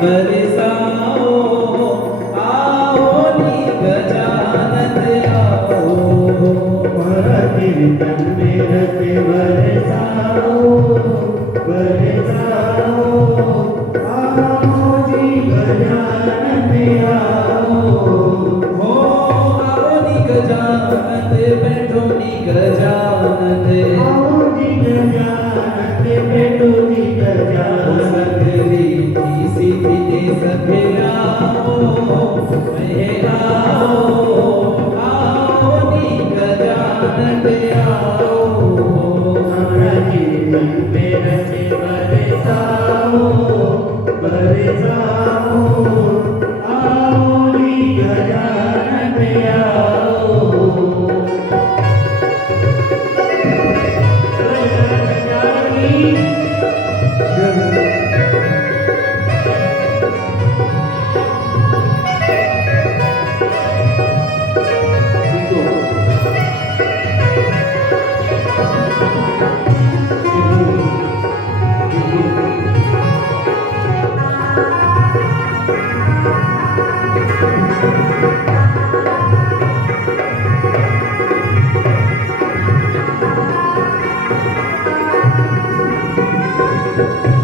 बरसाओ आओ नी गजानन आओ हमारा कीर्तन में रत बरसाओ बरसाओ आओ जी गजानन आओ हो आओ नी गजानन बैठो नी गजानन आओ जी गजानन बैठो जी गजानन सगरी की सीधी दे सभे आओ मैं आओ आओ नी गजानन आओ हमारा कीर्तन में रत बरसाओ बरसाओ आओ जी गजानन आओ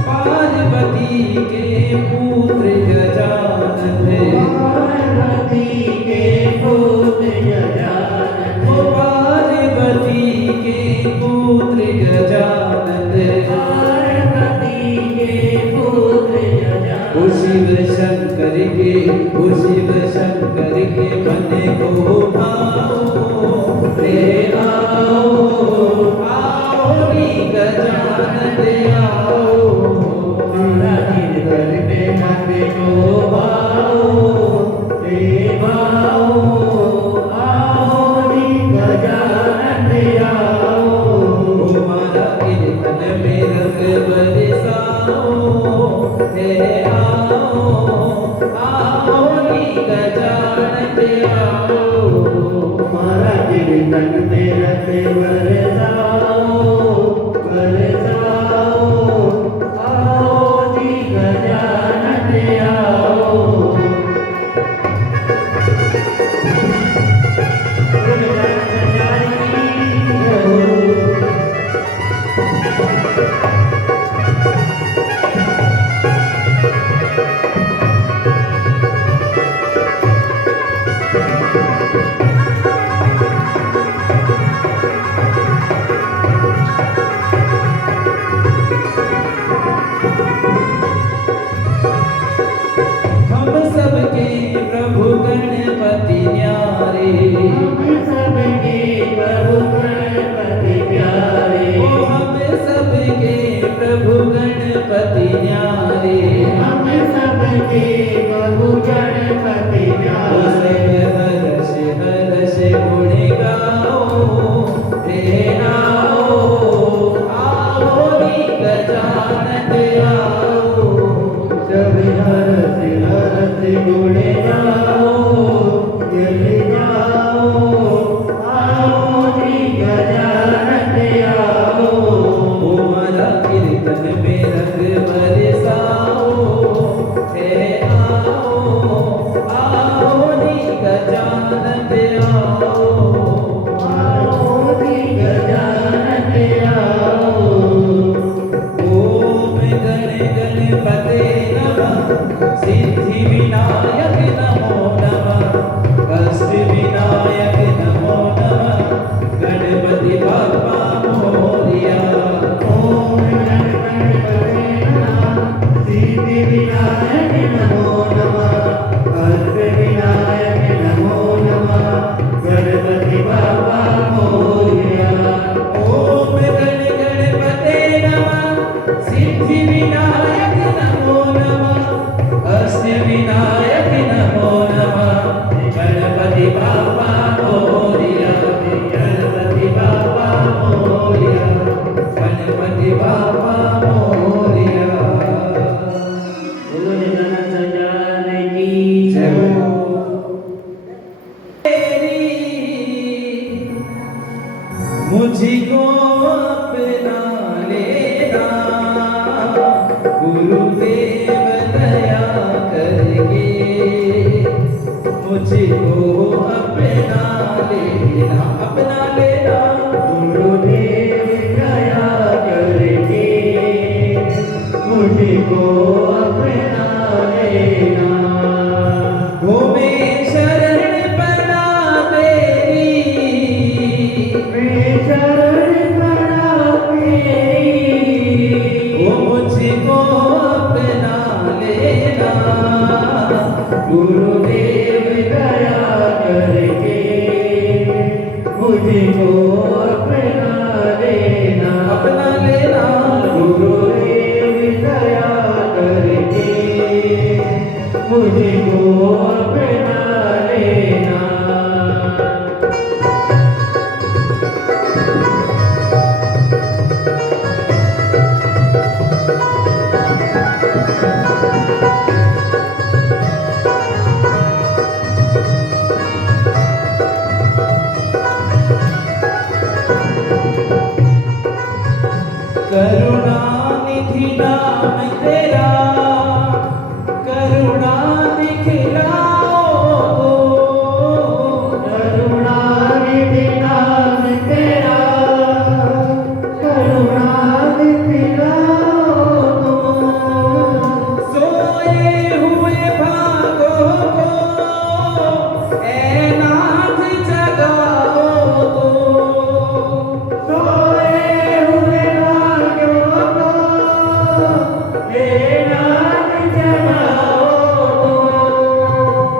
पार्वती के पुत्र गजानन पार्वती के पुत्र गजानन ओ पार्वती के पुत्र गजानन पार्वती के पुत्र गजानन ओ शिव शंकर के मन को भाओ रे आओ आओ नी गजानन आओ हमारा कीर्तन में मन को भाओ रे भाओ आओ जी गजानन आओ हमारा कीर्तन में रंग बरसाओ हे आओ आओ नी गजानन आओ हमारा कीर्तन में रत बरसाओ बरसाओ आओ जी गजानन आओ हम सबके प्रभु गणपति न्यारे सबके प्रभु गणपति प्यारे ओ हम सबके प्रभु गणपति न्यारे हम सबके प्रभु गणपति ओ प्यारे सब हर्ष गुण गाओ हे आओ आओ नी गजानन आओ सब हरस गुण गाओ जल जाओ आओ जी गजानन आओ हमारा कीर्तन में रंग बरसाओ हे आओ आओ नी गजानन आओ आओ जी गजानन आओ ओम गणपते नमः सिद्धि विनायक नमो नमः कष्ट विनायक नमो नमः गणपति बाप्पा मोरया ओम गणपते नमः सिद्धि विनायक नमो नमः अष्ट विनायक नमो नमः गणपति बाबा मोरया ओम गणपते नमः सिद्धि विनायक नमो नमः अष्ट विनायक नमो नमः गणपति बाप्पा मोरया गणपति बाप्पा मोरया गणपति बाप्पा मोरया बोलो नित्यानंद सजाने की जय जय हो। मुझको अपना लेना गुरुदेव मुझको अपना लेना, अपना लेना। गुरुदेव दया करके मुझको अपना लेना। हो मैं शरण पड़ा तेरी, मैं शरण पड़ा तेरी। वो मुझको अपना लेना। गुरुदेव दया करके मुझको अपना लेना। अपना लेना। गुरुदेव दया करके मुझको अपना लेना। करुणानिधि नाम तेरा, करुणा दिखलाओ। करुणानिधि नाम तेरा, करुणा दिखलाओ। सोए हुए भागों को ऐ नाथ जगाओ तो। सोए हुए भाग्यों को हे नाथ जगाओ।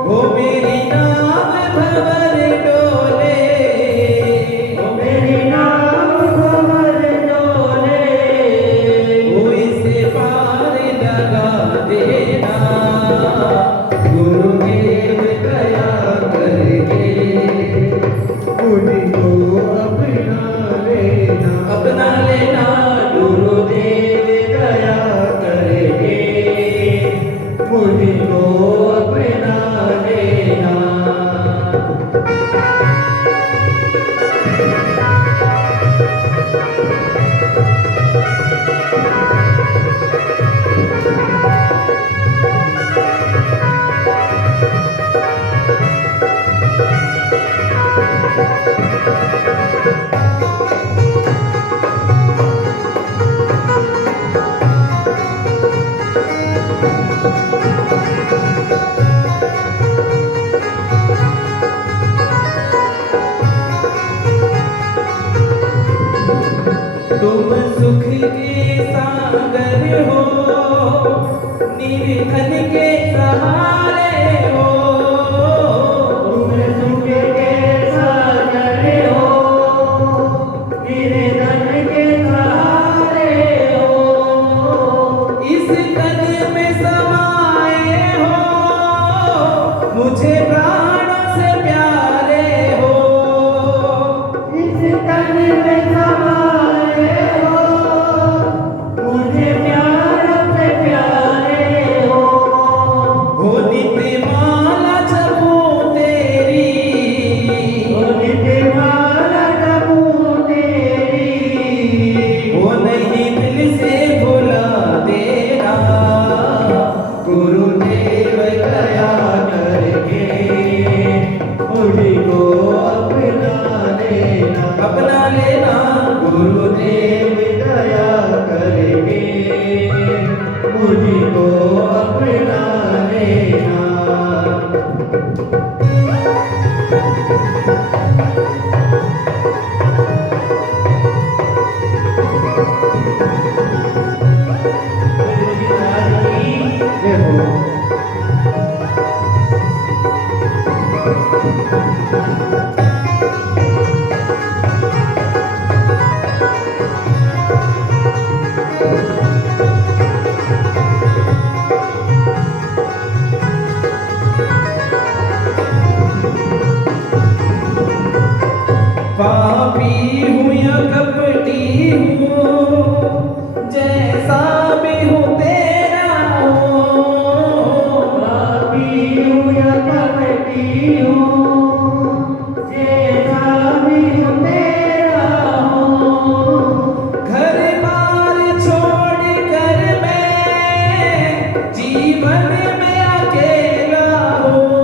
वो मेरी नाव भंवर डोले, ओ मेरी नाव भंवर डोले। वो इसे पार लगा देना। गुरुदेव दया करके मुझको अपना लेना। अपना लेना। गुरुदेव दया करके मुझको अपना लेना। तुम सुख के सागर हो, निर्धन के सहारे हो। तुम सुख के सागर हो, निर्धन के सहारे हो। इस तन में समाए हो, मुझे प्राणों से प्यारे हो। इस तन में समाए हो, मुझे प्यार से प्यारे हो। हो नित्य माला जपूं तेरी, ओ नित्य माला जपूं तेरी। वो नहीं दिल से भुला देना। गुरुदेव दया करके मुझको अपना लेना। अपना लेना। गुरुदेव दया करके मुझको अपना लेना। देखो पापी हूँ या कपटी हूँ, जैसा भी हूँ तेरा हूँ। पापी हूँ या कपटी हूँ, जैसा भी हूँ तेरा हूँ। घर बार छोड़ कर मैं जीवन में अकेला हूँ।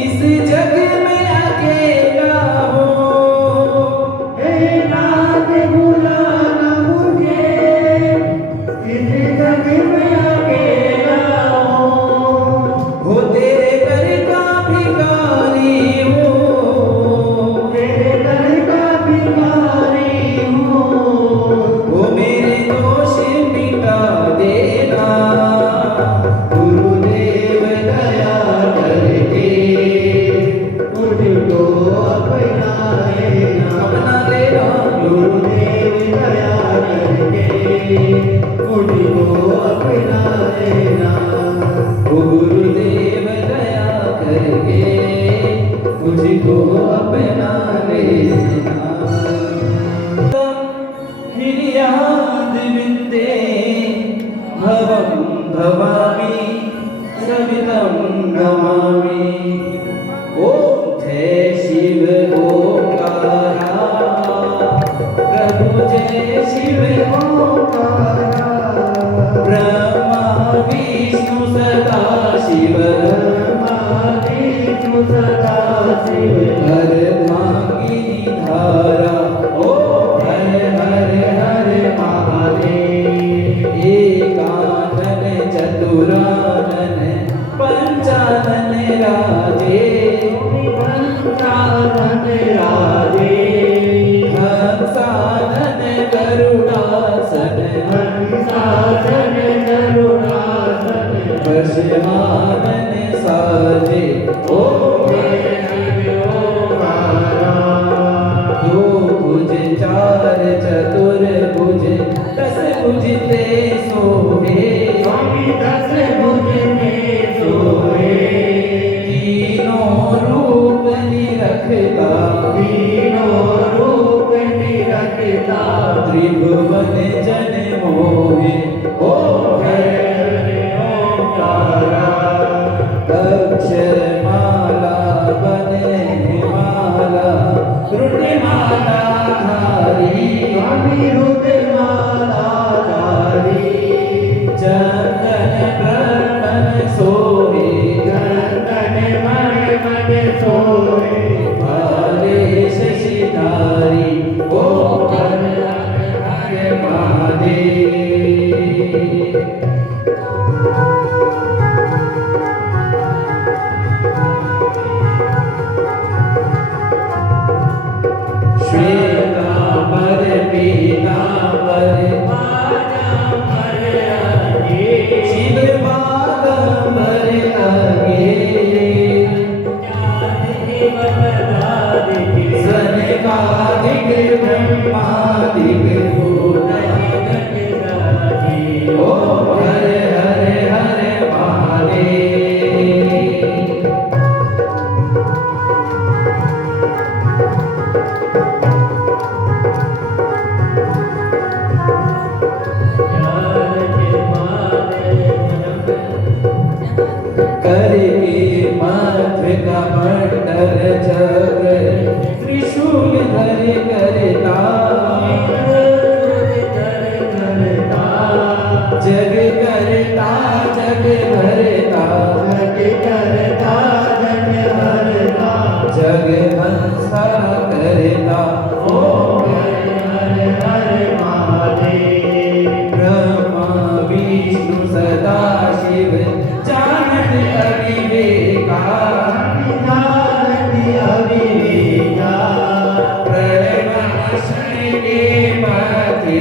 इस जग में अकेला हूँ। हे नाथ बुलाना मुझे, इस जग में अकेला हूँ। हो तेरे घर का भिखारी हूँ। तेरे दर का भिखारी हूँ। वो मेरे दोष मिटा देना, गुरुदेव दया करके मुझको अपना लेना। अपना लेना। गुरुदेव दया करके मुझको अपना लेना। ओ गुरुदेव दया करके मुझको अपना लेना। हिरियाद विद्ते भवं भवामि सवितं नमामि। ओम जय शिव ओंकारा, प्रभु जय शिव ओंकारा। ब्रह्मा विष्णु सदा शिव, विष्णु सदा शिव। हर मांगी धारा। ओ हर हर हर महादेव। एकानन चतुरानन पंचानन राजे। पंचानन राजे। हंसानन गरुडासन, हंसासन करुणासन। वशमानन साजे। ओ दो भुज चार चतुर्भुज, दस भुज ते सोहे। स्वामी दस भुज में सोए। तीनों रूप निरखता, तीनों रूप निरखता। त्रिभुवन जन मोहे। ओ हरे ओंकारा। अक्षरमाला बने माला, रुद्रमाला धारी। स्वामी रुद्रमाला धारी। चंदन ब्रह्मन सोहे, चंदन मण मन सोए। भाले शशिधारी। ओ हर हर महादेव। श्वेतांबर पीतांबर, शिव बागंबर लगे। सनकादिक ब्रह्मादिक ओ हर हर हर महादेव। करके माथ का मंडल चक्र, त्रिशूल धर करता। जग करता जग भरता, जग हंसा करता। ओ ब्रह्मा विष्णु सदा शिव, जानत अविवेका। प्रलय के माथे,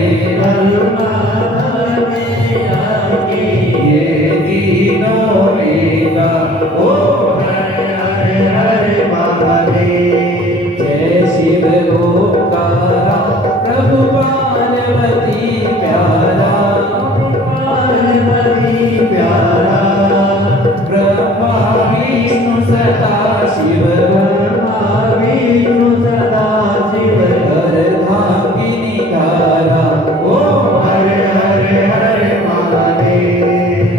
ये तीनों वेदा। ओ जय शिव ओंकारा, प्रभु पार्वती प्यारा। ब्रह्मा विष्णु सदा शिव, हर धांगिनी धारा। ओ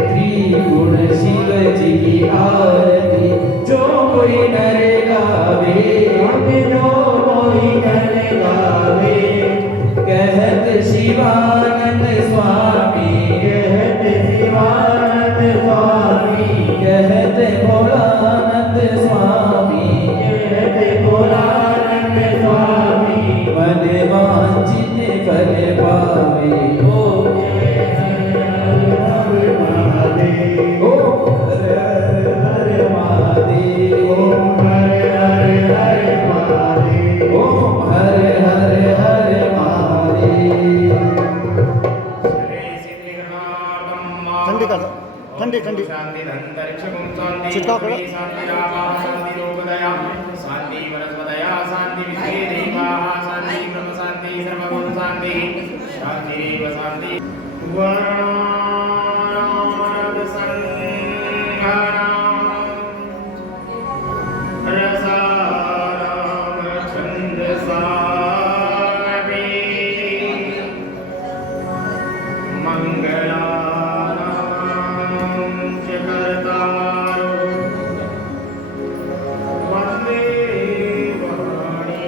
त्रिगुण शिव जी की आरती, जो कोई नर गावे। ठंडी शांति अंतरिक्षं शांति चिपका करो। शांति रामा शांति रोगदया शांति वनस्पतया शांति विश्वे देवाः शांति ब्रह्म शांति सर्वभूत शांति शांति शांति वराद संघानां रसानां छन्दसामि मंगलानां च कर्तारो वन्दे वाणी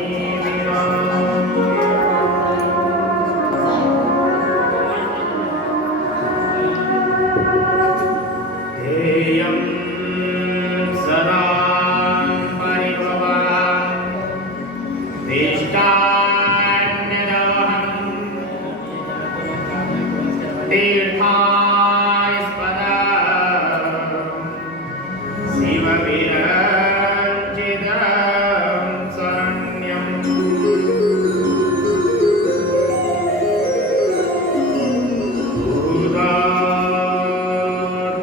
ध्येयं सदा परिभवामि दिष्टान्यदहं तीर्थास्पदा शिवविरचितं शरण्यम्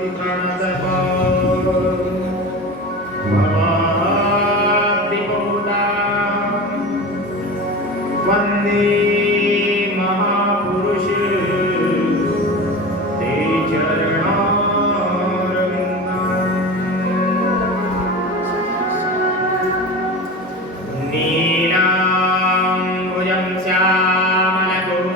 भूतादिगणदपो भवाब्धिभूता वन्दे महापुरुष ते चरणारविन्दम् नीलाम्बुजं श्यामलकोमलम्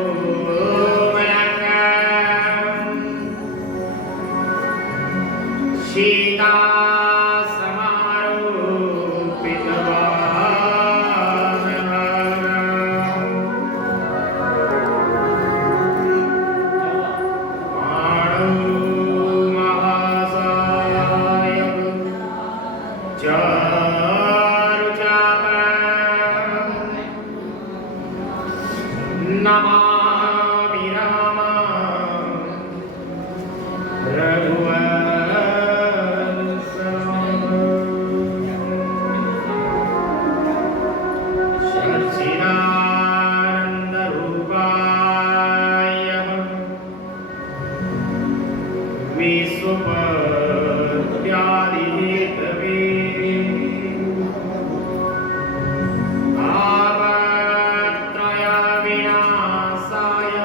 नमामि रामं सच्चिदानन्दरूपाय विश्वपत्यादिहेतवे विनाशाय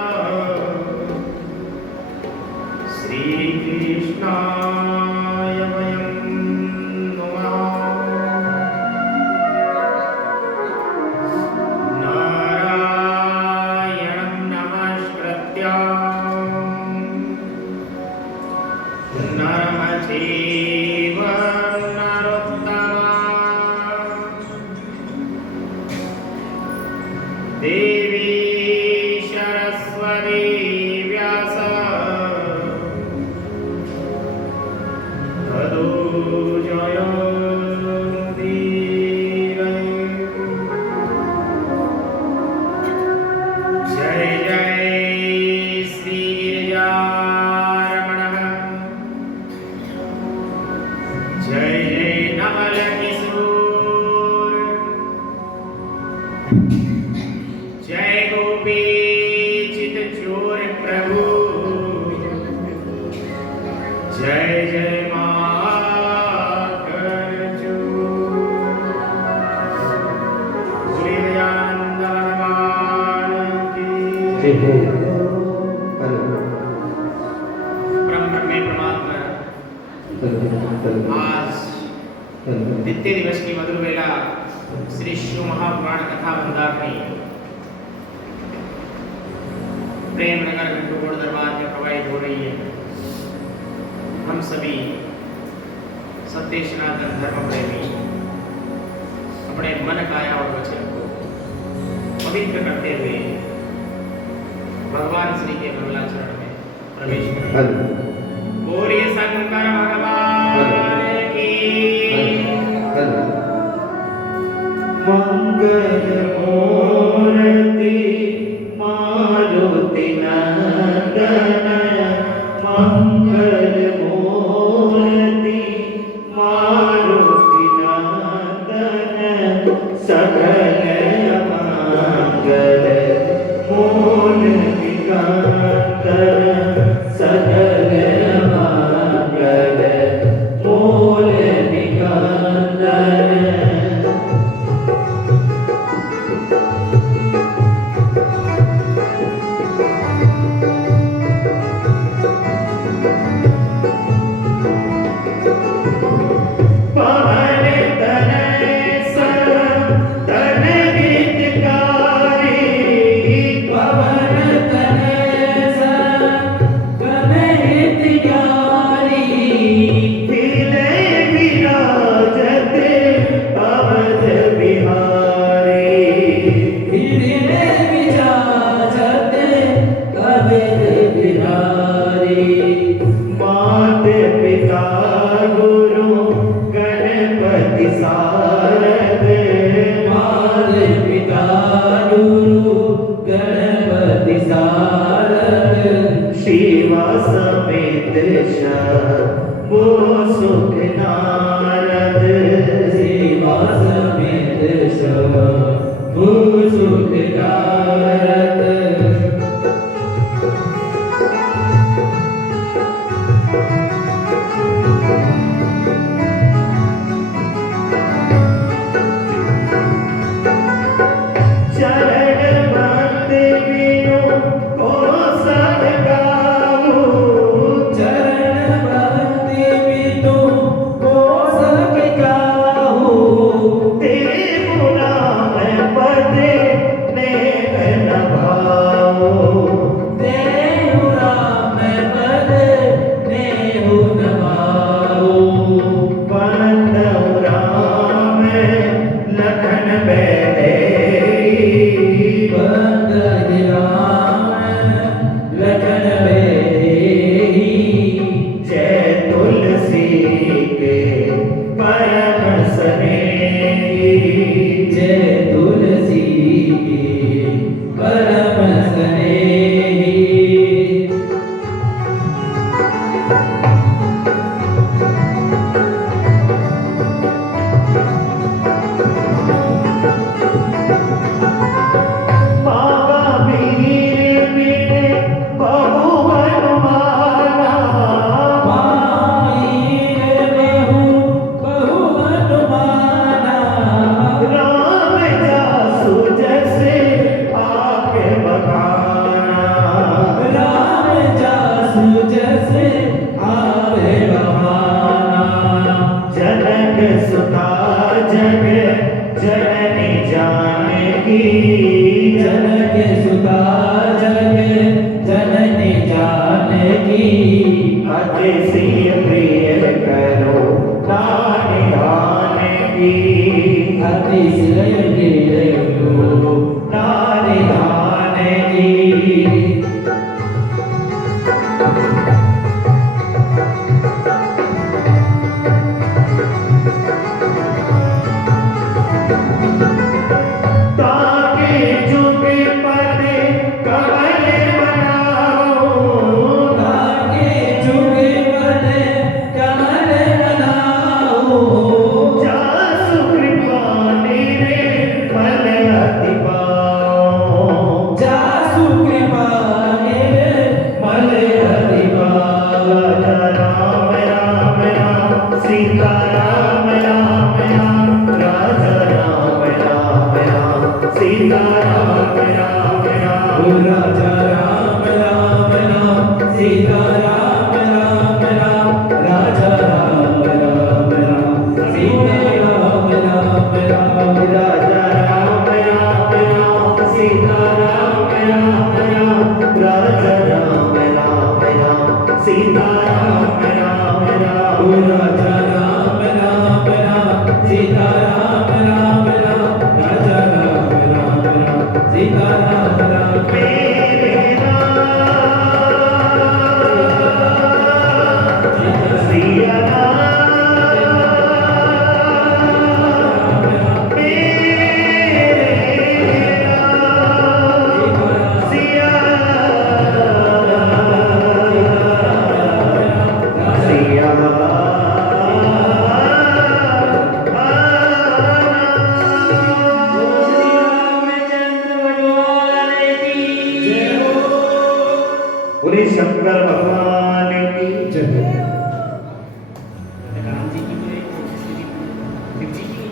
श्रीकृष्णाय वयं नमः नारायणं नमस्कृत्य नरं चैव नरोत्तमं देवी सरस्वती व्यास ततो जयमुदीरये। जय जय श्री गिरिजारमण जय जय नवल किशोर जय गोपी चित चोर प्रभु जय जय आज द्वितीय दिवस की मधुर वेला श्री शिव महापुराण कथा मंदाकिनी प्रेम नगर घंटोगढ़ दरबार में प्रवाहित हो रही है। हम सभी सत्य सनातन धर्म प्रेमी अपने मन काया और वचन को पवित्र करते हुए भगवान श्री के मंगलाचरण में प्रवेश करें। गौरी शंकर भगवान की मंगल मूर्ति मारुति नंदन मंगल मूर्ति मारुति नंदन सकल मंगल मूल विकांतर सकल मंगल सुख कारत। चरण बंदे बिनु को सद गाऊं। चरण बंदे बिनु को सद गाऊं। तेरे गुना मैं पदे नेक न भाऊं। तेरे गुना मैं पदे नेक न भाऊं। बंदौरा में लखन बैठे। लखन बेरी जय तुलसी के परम स्नेही। जय तुलसी के परम स्नेही। बाबा वीर बिने बहु हनुमाना। वीर बहु हनुमाना। राम जासु जैसे आपे बखाना। राम जासु जैसे आपे बखाना। जनक सुता जग जननी जानकी। जनक सुता जग जननी जानकी। अति सिय प्रिय करो नानी की। अति सिय प्रिय करो नानी की। ताके जुगे पदे कमल बनाओ। ताके जुगे पदे कमल बनाओ। जासु कृपा निरे मल अति पाओ। जासु कृपा निरे मल अति पाओ। राम राम राम सीता राम राम राम। राजा राम राम राम सीता राम राम राम। राजा राम राम राम सीता राम राम राम। राजा राम राम राम सीता राम राम राम। राजा राम राम राम सीता राम राम राम। राजा राम राम राम सीता राम राम राम। राजा राम राम राम सीता राम राम राम। राजा राम राम राम सीता राम राम। मेरे राम सिया बोले शंकर भगवान की जय। राम जी की बोले श्री शिव जी की।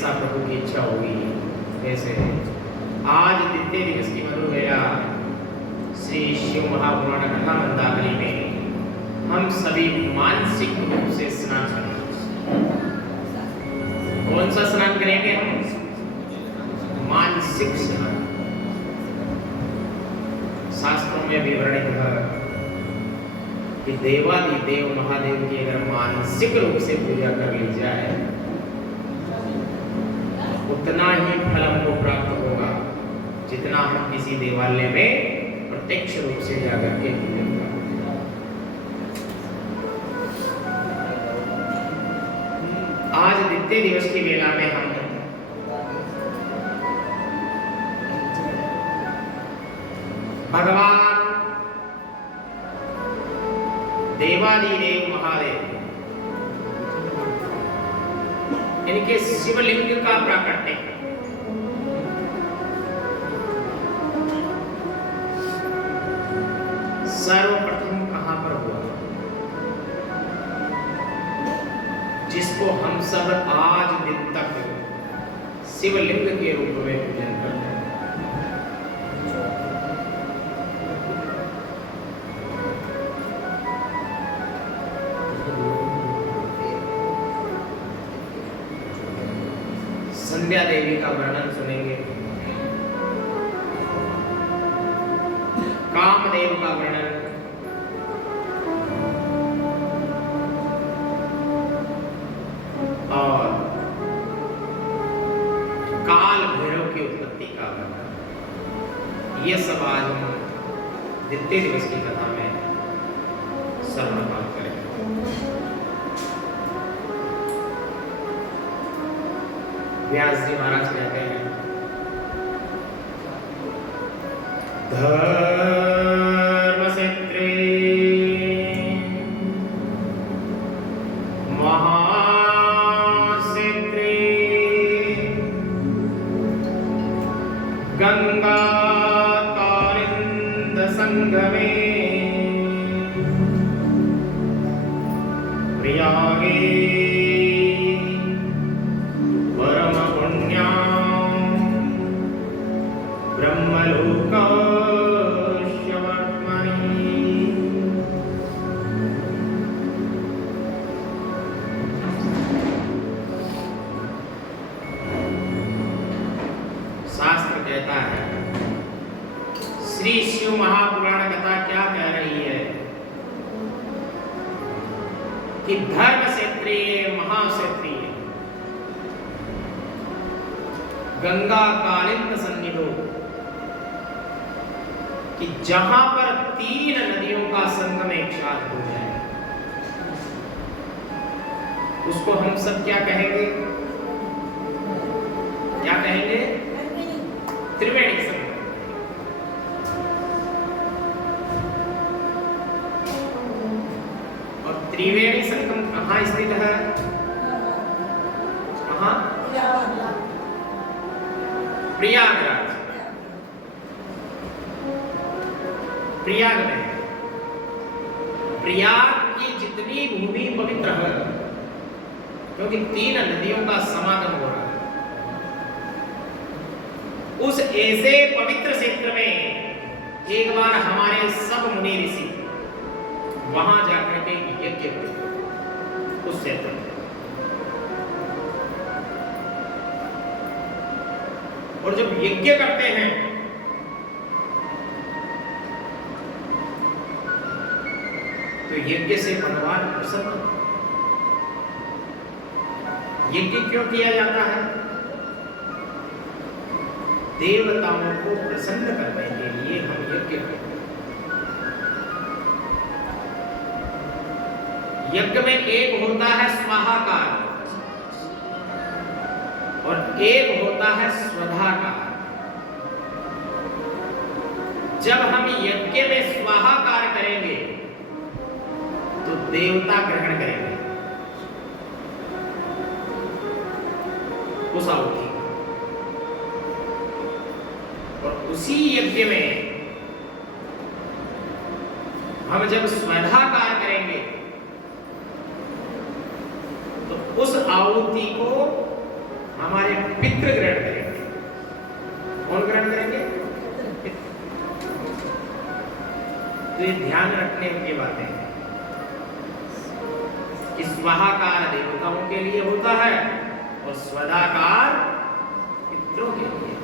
जैसा प्रभु की इच्छा होगी वैसे आज द्वितीय दिवस की मधुर वेला श्री शिव महापुराण कथा मंदावली में हम सभी मानसिक रूप से स्नान करेंगे। कौन सा स्नान करेंगे हम? मानसिक स्नान। शास्त्रों में भी वर्णित है कि देवादिदेव महादेव की अगर मानसिक रूप से पूजा कर ली जाए उतना ही फल हमको प्राप्त होगा जितना हम किसी देवालय में प्रत्यक्ष रूप से जाकर के पूजन करते हैं। आज द्वितीय दिवस की वेला में हम भगवान देवादिदेव महादेव इनके शिवलिंग का प्राकट्य सर्वप्रथम कहां पर हुआ, जिसको हम सब आज दिन तक शिवलिंग के रूप में पूजन करते हैं। संध्या देवी का वर्णन सुनेंगे, कामदेव का वर्णन, और काल भैरव की उत्पत्ति का वर्णन। यह सब आज हम द्वितीय दिवस की कथा में श्रवण करेंगे। व्यास जी महाराज कहते हैं, धर्मक्षेत्रे महाक्षेत्रे गंगा कालिंद संगमे प्रयागे श्री शिव महापुराण कथा क्या कह रही है कि धर्म क्षेत्रीय महाक्षेत्रीय गंगा कालिंद सन्निधो, कि जहां पर 3 नदियों का संगम एक साथ हो जाए उसको हम सब क्या कहेंगे? क्या कहेंगे? त्रिवेणी संगम। त्रिवेणी संगम कहाँ स्थित है? कहाँ? प्रयागराज। प्रयाग में, प्रयाग की जितनी भूमि पवित्र है, क्योंकि 3 नदियों का समागम हो रहा है, उस ऐसे पवित्र क्षेत्र में एक बार हमारे सब मुनि ऋषि वहां जाकर के यज्ञ करते उस क्षेत्र में, और जब यज्ञ करते हैं तो यज्ञ से भगवान प्रसन्न। यज्ञ क्यों किया जाता है? देवताओं को प्रसन्न करने के लिए हम यज्ञ करते हैं। यज्ञ में एक होता है स्वाहाकार और एक होता है स्वधाकार। जब हम यज्ञ में स्वाहाकार करेंगे तो देवता ग्रहण करेंगे उस आहुति, और उसी यज्ञ में हम जब स्वधाकार करेंगे तो उस आहुति को हमारे पितृ ग्रहण करेंगे। कौन ग्रहण करेंगे? तो ये ध्यान रखने की बातें हैं कि स्वाहाकार देवताओं के लिए होता है और स्वधाकार पितरों के लिए।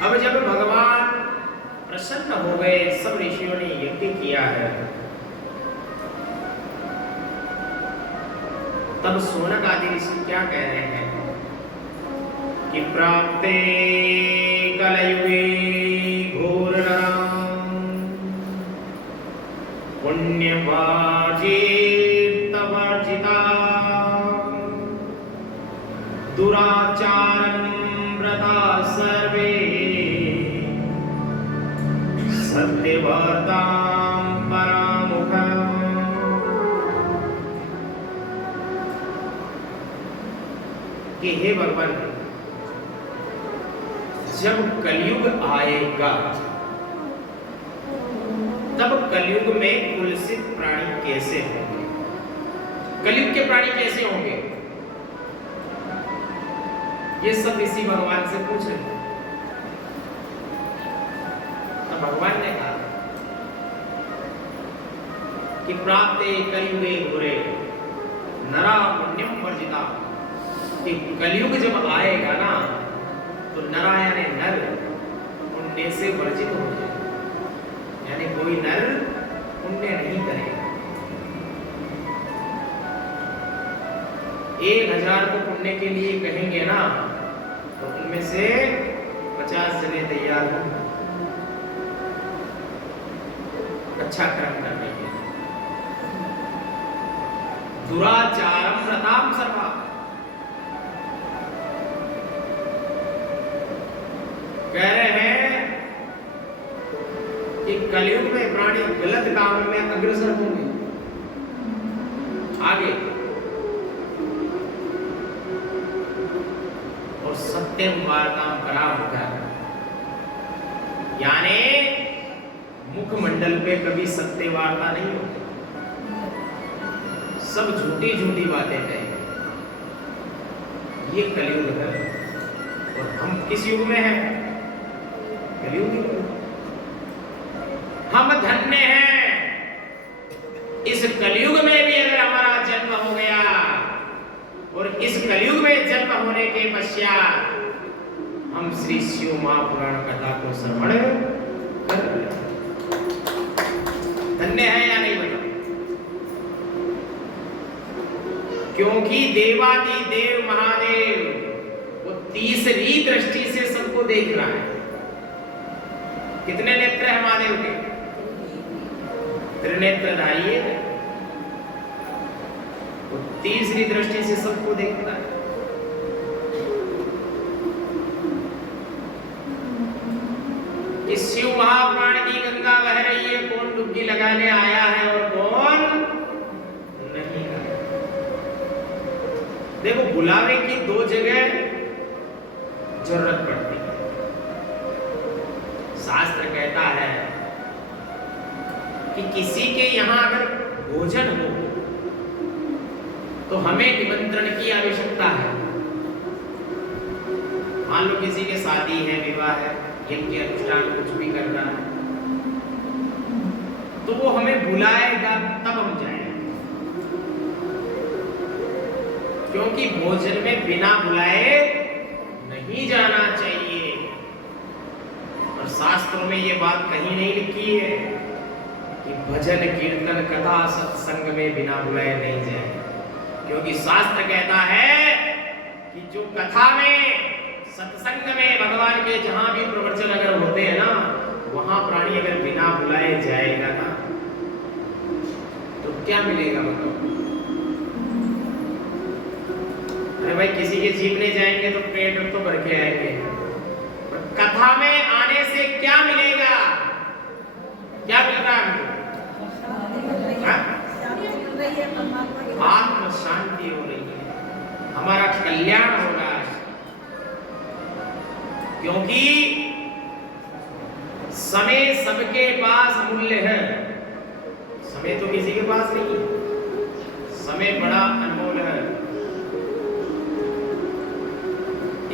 अब जब भगवान प्रसन्न हो गए, सब ऋषियों ने यज्ञ किया है, तब सोनक आदि ऋषि क्या कह रहे हैं कि प्राप्ते कलयुगे घोरनराम पुण्यवार्जितवर्जिता दुराचारं व्रता सर्वे सत्यवार्तां परामुखम्। कि हे भगवान, जब कलयुग आएगा तब कलयुग में कुलसित प्राणी कैसे होंगे? कलयुग के प्राणी कैसे होंगे? ये सब इसी भगवान से पूछ रहे हैं। तो भगवान ने कहा कि प्राप्ते कलयुगे घोरे नरा पुण्यम वर्जिता, कि कलयुग जब आएगा ना तो नरा यानी नर पुण्य से वर्जित हो जाए, यानी कोई नर पुण्य नहीं करेगा। 1000 को पुण्य के लिए कहेंगे ना तो उनमें से 50 जने तैयार हो अच्छा कर्म करने के। दुराचारम व्रताम सर्वा, कह रहे हैं कि कलयुग में प्राणी गलत कामों में अग्रसर होंगे, आगे, और सत्यम वार्ताम परामुखा, यानी मुखमंडल पे कभी सत्य वार्ता नहीं होती, सब झूठी झूठी बातें कहेंगे। ये कलयुग है और हम किस युग में हैं? कलयुग में। हम धन्य हैं इस कलयुग में भी अगर हमारा जन्म हो गया, और इस कलयुग में जन्म होने के पश्चात हम श्री शिव महापुराण कथा को श्रवण कर रहे हैं। धन्य है या नहीं बताओ? क्योंकि देवादिदेव महादेव वो तीसरी दृष्टि से सबको देख रहा है। कितने नेत्र है महादेव के? त्रिनेत्रधारी है। वो तीसरी दृष्टि से सबको देखता है। इस शिव महापुराण की गंगा बह रही है, कौन डुबकी लगाने आया है और कौन नहीं आया। देखो, बुलावे की 2 जगह जरूरत पड़ती है। शास्त्र कहता है कि किसी के यहां अगर भोजन हो तो हमें निमंत्रण की आवश्यकता है। मान लो किसी के शादी है, विवाह है, यज्ञ अनुष्ठान कुछ भी करना है, तो वो हमें बुलाएगा तब हम जाएंगे। क्योंकि भोजन में बिना बुलाए नहीं जाना चाहिए। और शास्त्रों में ये बात कहीं नहीं लिखी है कि भजन कीर्तन कथा सत्संग में बिना बुलाए नहीं जाए। क्योंकि शास्त्र कहता है कि जो कथा में, सत्संग में भगवान के जहां भी प्रवचन अगर होते हैं ना, वहां प्राणी अगर बिना बुलाए जाएगा ना तो क्या मिलेगा बताओ? अरे भाई, किसी के जीवने जाएंगे तो पेट तो भर के आएंगे, पर कथा में आने से क्या मिलेगा? क्या मिल रहा है हमको? आत्म शांति हो रही है, हमारा कल्याण हो रहा है। क्योंकि समय सबके पास अमूल्य है, समय तो किसी के पास नहीं है। समय बड़ा अनमोल है,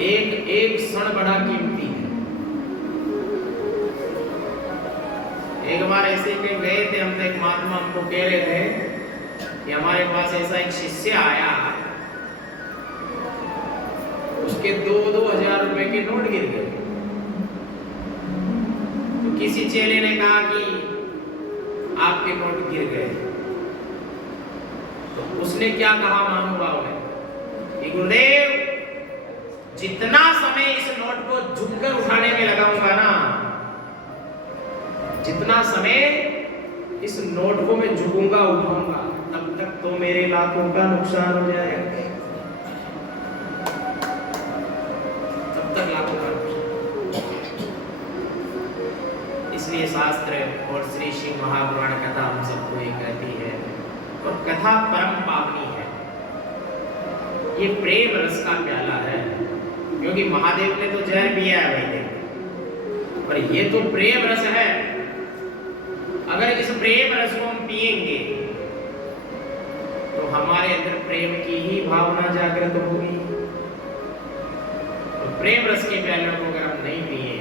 एक एक क्षण बड़ा कीमती है। एक बार ऐसे ही कहीं गए थे हम, तो एक महात्मा हमको कह रहे थे कि हमारे पास ऐसा एक शिष्य आया, उसके 2,000 रुपए के नोट गिर गए। तो किसी चेले ने कहा कि आपके नोट गिर गए। तो उसने क्या कहा महानुभाव ने कि गुरुदेव, जितना समय इस नोट को झुककर उठाने में लगाऊंगा ना, जितना समय इस नोट को मैं झुकूंगा उठाऊंगा, तब तक तो मेरे लाखों का नुकसान हो जाएगा। तब तक लाखों का नुकसान। इसलिए शास्त्र और श्री शिव महापुराण कथा हम सबको ये कहती है, और कथा परम पावनी है। ये प्रेम रस का प्याला है, क्योंकि महादेव ने तो जहर पिया है भाई देव, और ये तो प्रेम रस है। अगर इस प्रेम रस को हम पिएंगे तो हमारे अंदर प्रेम की ही भावना जागृत होगी। तो प्रेम रस के प्याले को अगर हम नहीं पिए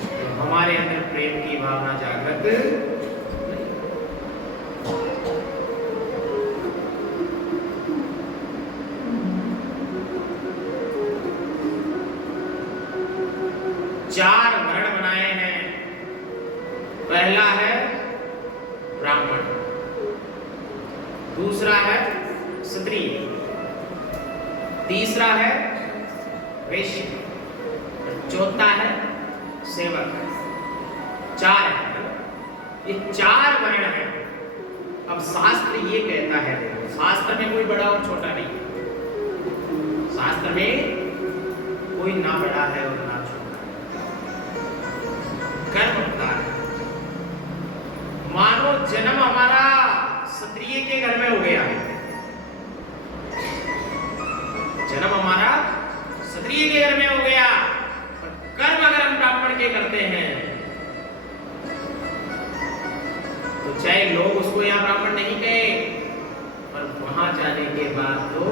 तो हमारे अंदर प्रेम की भावना जागृत नहीं। 4 वर्ण बनाए हैं। पहला है ब्राह्मण, दूसरा है क्षत्रिय, तीसरा है वैश्य, चौथा है सेवक। 4 है, ये 4 वर्ण है। अब शास्त्र ये कहता है, शास्त्र में कोई बड़ा और छोटा नहीं, शास्त्र में कोई ना बड़ा है और ना छोटा। कर्म होता है। मानो जन्म हमारा क्षत्रिय के घर में हो गया, जन्म हमारा क्षत्रिय के घर में हो गया, और कर्म अगर हम ब्राह्मण के करते हैं तो चाहे लोग उसको यहाँ ब्राह्मण नहीं कहे, पर वहां जाने के बाद तो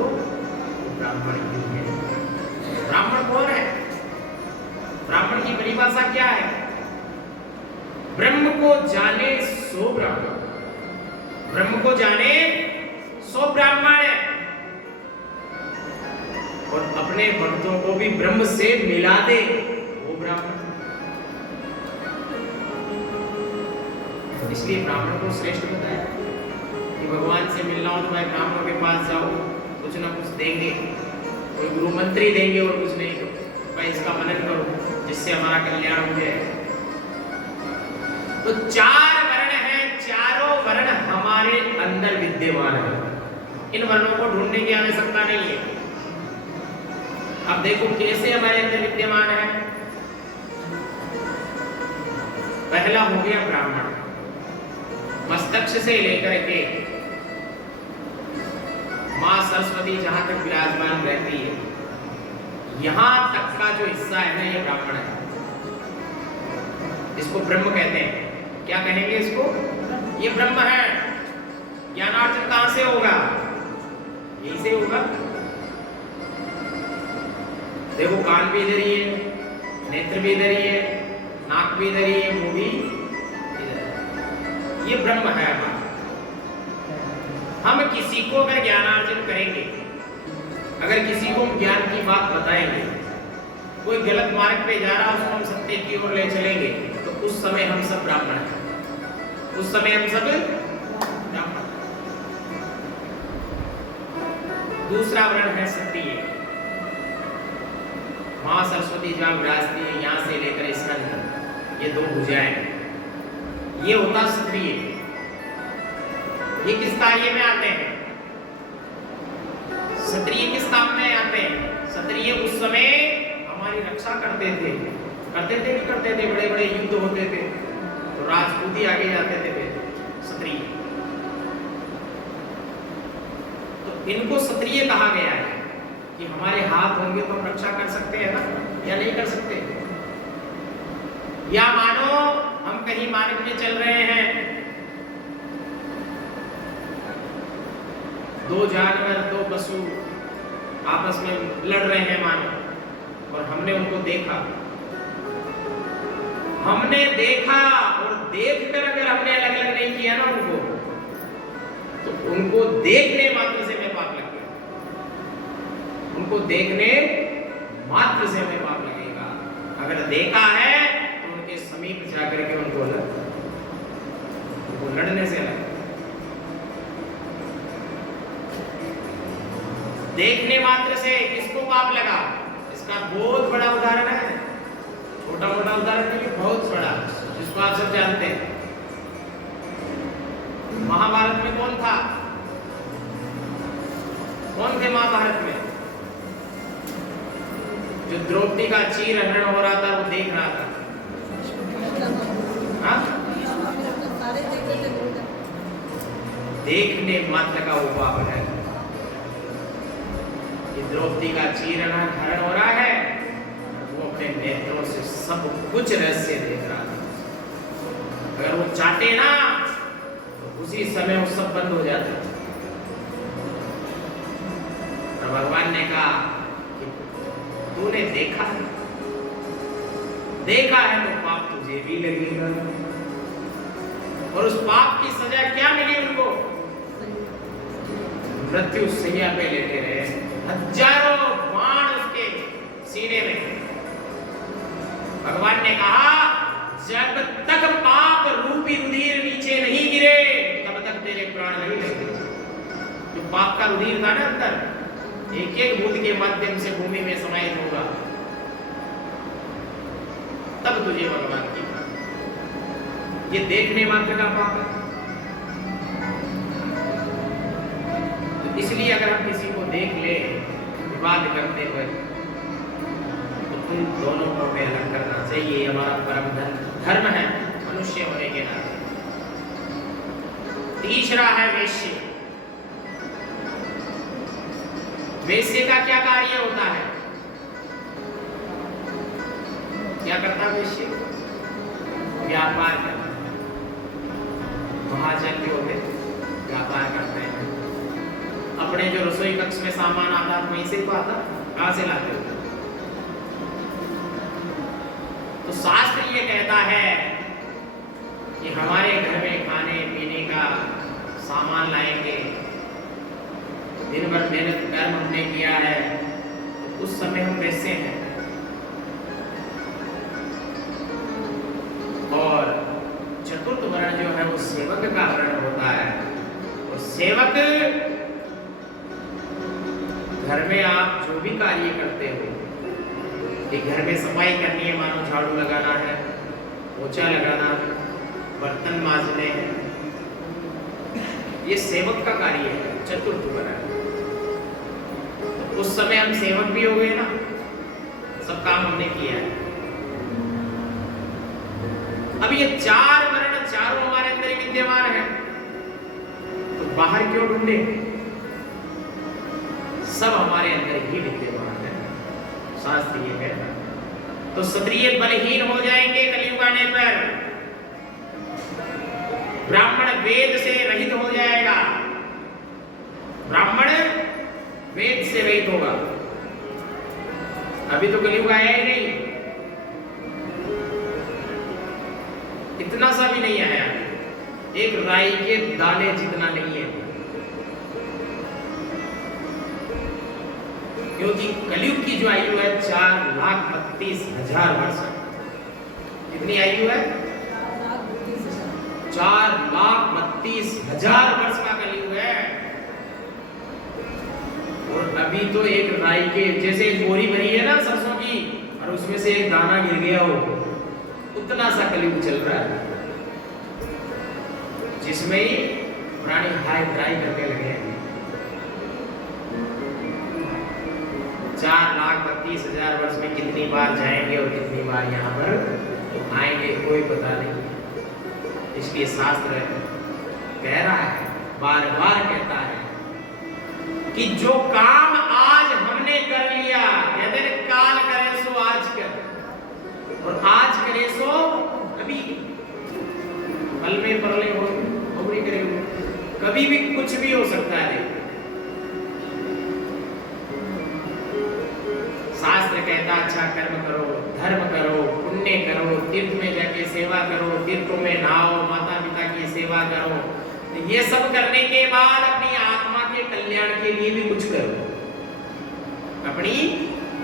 ब्राह्मण ही है। ब्राह्मण कौन है? ब्राह्मण की परिभाषा क्या है? ब्रह्म को जाने सो ब्राह्मण, ब्रह्म को जाने सो ब्राह्मण है, और अपने भक्तों को भी ब्रह्म से मिला दे वो ब्राह्मण। इसलिए ब्राह्मण को श्रेष्ठ बताया कि भगवान से मिलना हो तो भाई ब्राह्मणों के पास जाओ, कुछ ना कुछ देंगे, कोई गुरु मंत्री देंगे और कुछ नहीं, भाई इसका मनन करो जिससे हमारा कल्याण हो जाए। तो 4 वर्ण हैं, चारों वर्ण हमारे अंदर विद्यमान है। इन वर्णों को ढूंढने की आवश्यकता नहीं है। अब देखो कैसे हमारे अंदर विद्यमान है। पहला हो गया ब्राह्मण, मस्तक से लेकर के मां सरस्वती जहां तक विराजमान रहती है, यहां तक का जो हिस्सा है ना, ये ब्राह्मण है। इसको ब्रह्म कहते हैं। क्या कहेंगे इसको? ये ब्रह्म है। ज्ञानार्जन कहां से होगा? यहीं से होगा। देखो कान भी इधर ही है, नेत्र भी इधर ही है, नाक भी इधर ही है, मुंह भी इधर है। ये ब्रह्म है हमारा। हम किसी को अगर ज्ञानार्जन करेंगे, अगर किसी को हम ज्ञान की बात बताएंगे, कोई गलत मार्ग पे जा रहा है उसको हम सत्य की ओर ले चलेंगे, तो उस समय हम सब ब्राह्मण हैं। उस समय हम सब ब्राह्मण। दूसरा वर्ण है क्षत्रिय। मां सरस्वती जहां विराजती है, यहां से लेकर स्कंध, ये 2 भुजाएं, ये होता क्षत्रिय। ये किस कार्य में आते हैं? क्षत्रिय किस काम में आते हैं? क्षत्रिय उस समय हमारी रक्षा करते थे नहीं करते थे? बड़े बड़े युद्ध होते थे तो राजपूत ही आगे जाते थे क्षत्रिय। तो इनको क्षत्रिय कहा गया है कि हमारे हाथ होंगे तो हम रक्षा कर सकते हैं ना, या नहीं कर सकते? या मानो हम कहीं मार्ग में चल रहे हैं, दो जानवर, दो पशु आपस में लड़ रहे हैं मानो, और हमने उनको देखा। हमने देखा और देखकर अगर हमने अलग अलग नहीं किया ना उनको, तो उनको देखने मात्र से मैं पाप लग गया। उनको देखने मात्र से हमें पाप लगेगा। अगर देखा है तो उनके समीप जाकर के उनको लड़ने से अलग। देखने मात्र से किसको पाप लगा, इसका बहुत बड़ा उदाहरण है। छोटा मोटा उदाहरण नहीं, बहुत बड़ा, जिसको आप सब जानते हैं। महाभारत में कौन था? कौन थे महाभारत में? जो द्रौपदी का चीर हरण हो रहा था वो देख रहा था। हाँ? देखने मात्र का वो पाप है। ये द्रौपदी का चीर हरण हो रहा है, वो अपने नेत्रों से सब कुछ रहस्य देख रहा था। अगर वो चाहते ना तो उसी समय वो सब बंद हो जाता। तो भगवान ने कहा कि तूने देखा है तो पाप तुझे भी लगेगा। और उस पाप की सजा क्या मिली उनको? मृत्यु सैया पे लेटे रहे, हजारों बाण उसके सीने में। भगवान ने कहा जब तक पाप रूपी रुधिर नीचे नहीं गिरे तब तक तेरे प्राण नहीं लगेंगे। जो पाप का रुधिर था ना अंदर, एक एक बूंद के माध्यम से भूमि में समाहित होगा, तब तुझे भगवान की ये देखने मात्र का पाप है। तो इसलिए अगर हम किसी को देख ले विवाद करते हुए तो उन दोनों को अलग करना चाहिए। हमारा परम धर्म है मनुष्य होने के नाते। तीसरा है वेश्य। वेश्य का क्या कार्य होता है? क्या करता है वेश्य? व्यापार करता। महाजन जो होते व्यापार करते हैं। अपने जो रसोई कक्ष में सामान आता है वहीं से ही आता, कहां से लाते हो? तो शास्त्र ये कहता है कि हमारे घर में खाने पीने का सामान लाएंगे, दिन भर मेहनत कर्म हमने किया है, तो उस समय हम वैसे हैं। और चतुर्थ वर्ण जो है वो सेवक का वर्ण होता है। और सेवक घर में आप जो भी कार्य करते हो, कि घर में सफाई करनी है, मानो झाड़ू लगाना है, पोछा लगाना, बर्तन मांजने, ये सेवक का कार्य है, चतुर्थ वर्ण। तो उस समय हम सेवक भी हो गए ना, सब काम हमने किया है। अब ये चार वर्ण चारों हमारे अंदर ही विद्यमान है, तो बाहर क्यों ढूंढे? सब हमारे अंदर ही विद्यमान है, शास्त्र ये कहता है। तो क्षत्रिय बलहीन हो जाएंगे कलयुग आने पर, ब्राह्मण वेद से रहित हो जाएगा, ब्राह्मण वेद से रहित होगा। अभी तो कलयुग आया ही नहीं, इतना सा भी नहीं आया, एक राई के दाने जितना नहीं है। क्योंकि कलयुग की जो आयु है 4,32,000 वर्ष। कितनी आयु है? 4,32,000 वर्ष का कलयुग है। और अभी तो एक राई के जैसे बोरी भरी है ना सरसों की, और उसमें से एक दाना गिर गया हो, उतना सा कलयुग चल रहा है, जिसमें ही प्राणी हाय ड्राई करने लगे हैं। 4,32,000 वर्ष में कितनी बार जाएंगे और कितनी बार यहाँ पर आएंगे कोई पता नहीं। इसलिए शास्त्र कह रहा है, बार बार कहता है कि जो काम आज हमने कर लिया, कहते हैं काल करे सो आज कर, और आज करे सो अभी, कल में परले हो नहीं करेंगे, कभी भी कुछ भी हो सकता है। अच्छा कर्म करो, धर्म करो, पुण्य करो, तीर्थ में जाके सेवा करो, तीर्थों में नहाओ, माता पिता की सेवा करो। ये सब करने के बाद अपनी आत्मा के कल्याण के लिए भी कुछ करो, अपनी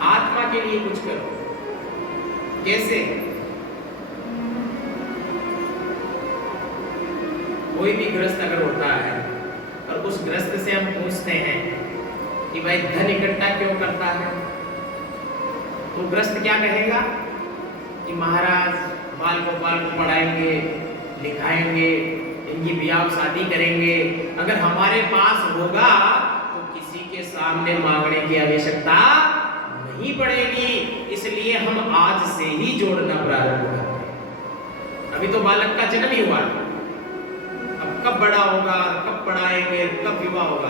आत्मा के लिए कुछ करो। कैसे? कोई भी ग्रस्त अगर होता है और उस ग्रस्त से हम पूछते हैं कि भाई धन इकट्ठा क्यों करता है, तो ग्रस्त क्या कहेगा कि महाराज बाल गोपाल को पढ़ाएंगे, लिखाएंगे, इनकी ब्याह शादी करेंगे, अगर हमारे पास होगा तो किसी के सामने मांगने की आवश्यकता नहीं पड़ेगी, इसलिए हम आज से ही जोड़ना प्रारंभ करते हैं। अभी तो बालक का जन्म ही हुआ, अब कब बड़ा होगा, कब पढ़ाएंगे, कब विवाह होगा,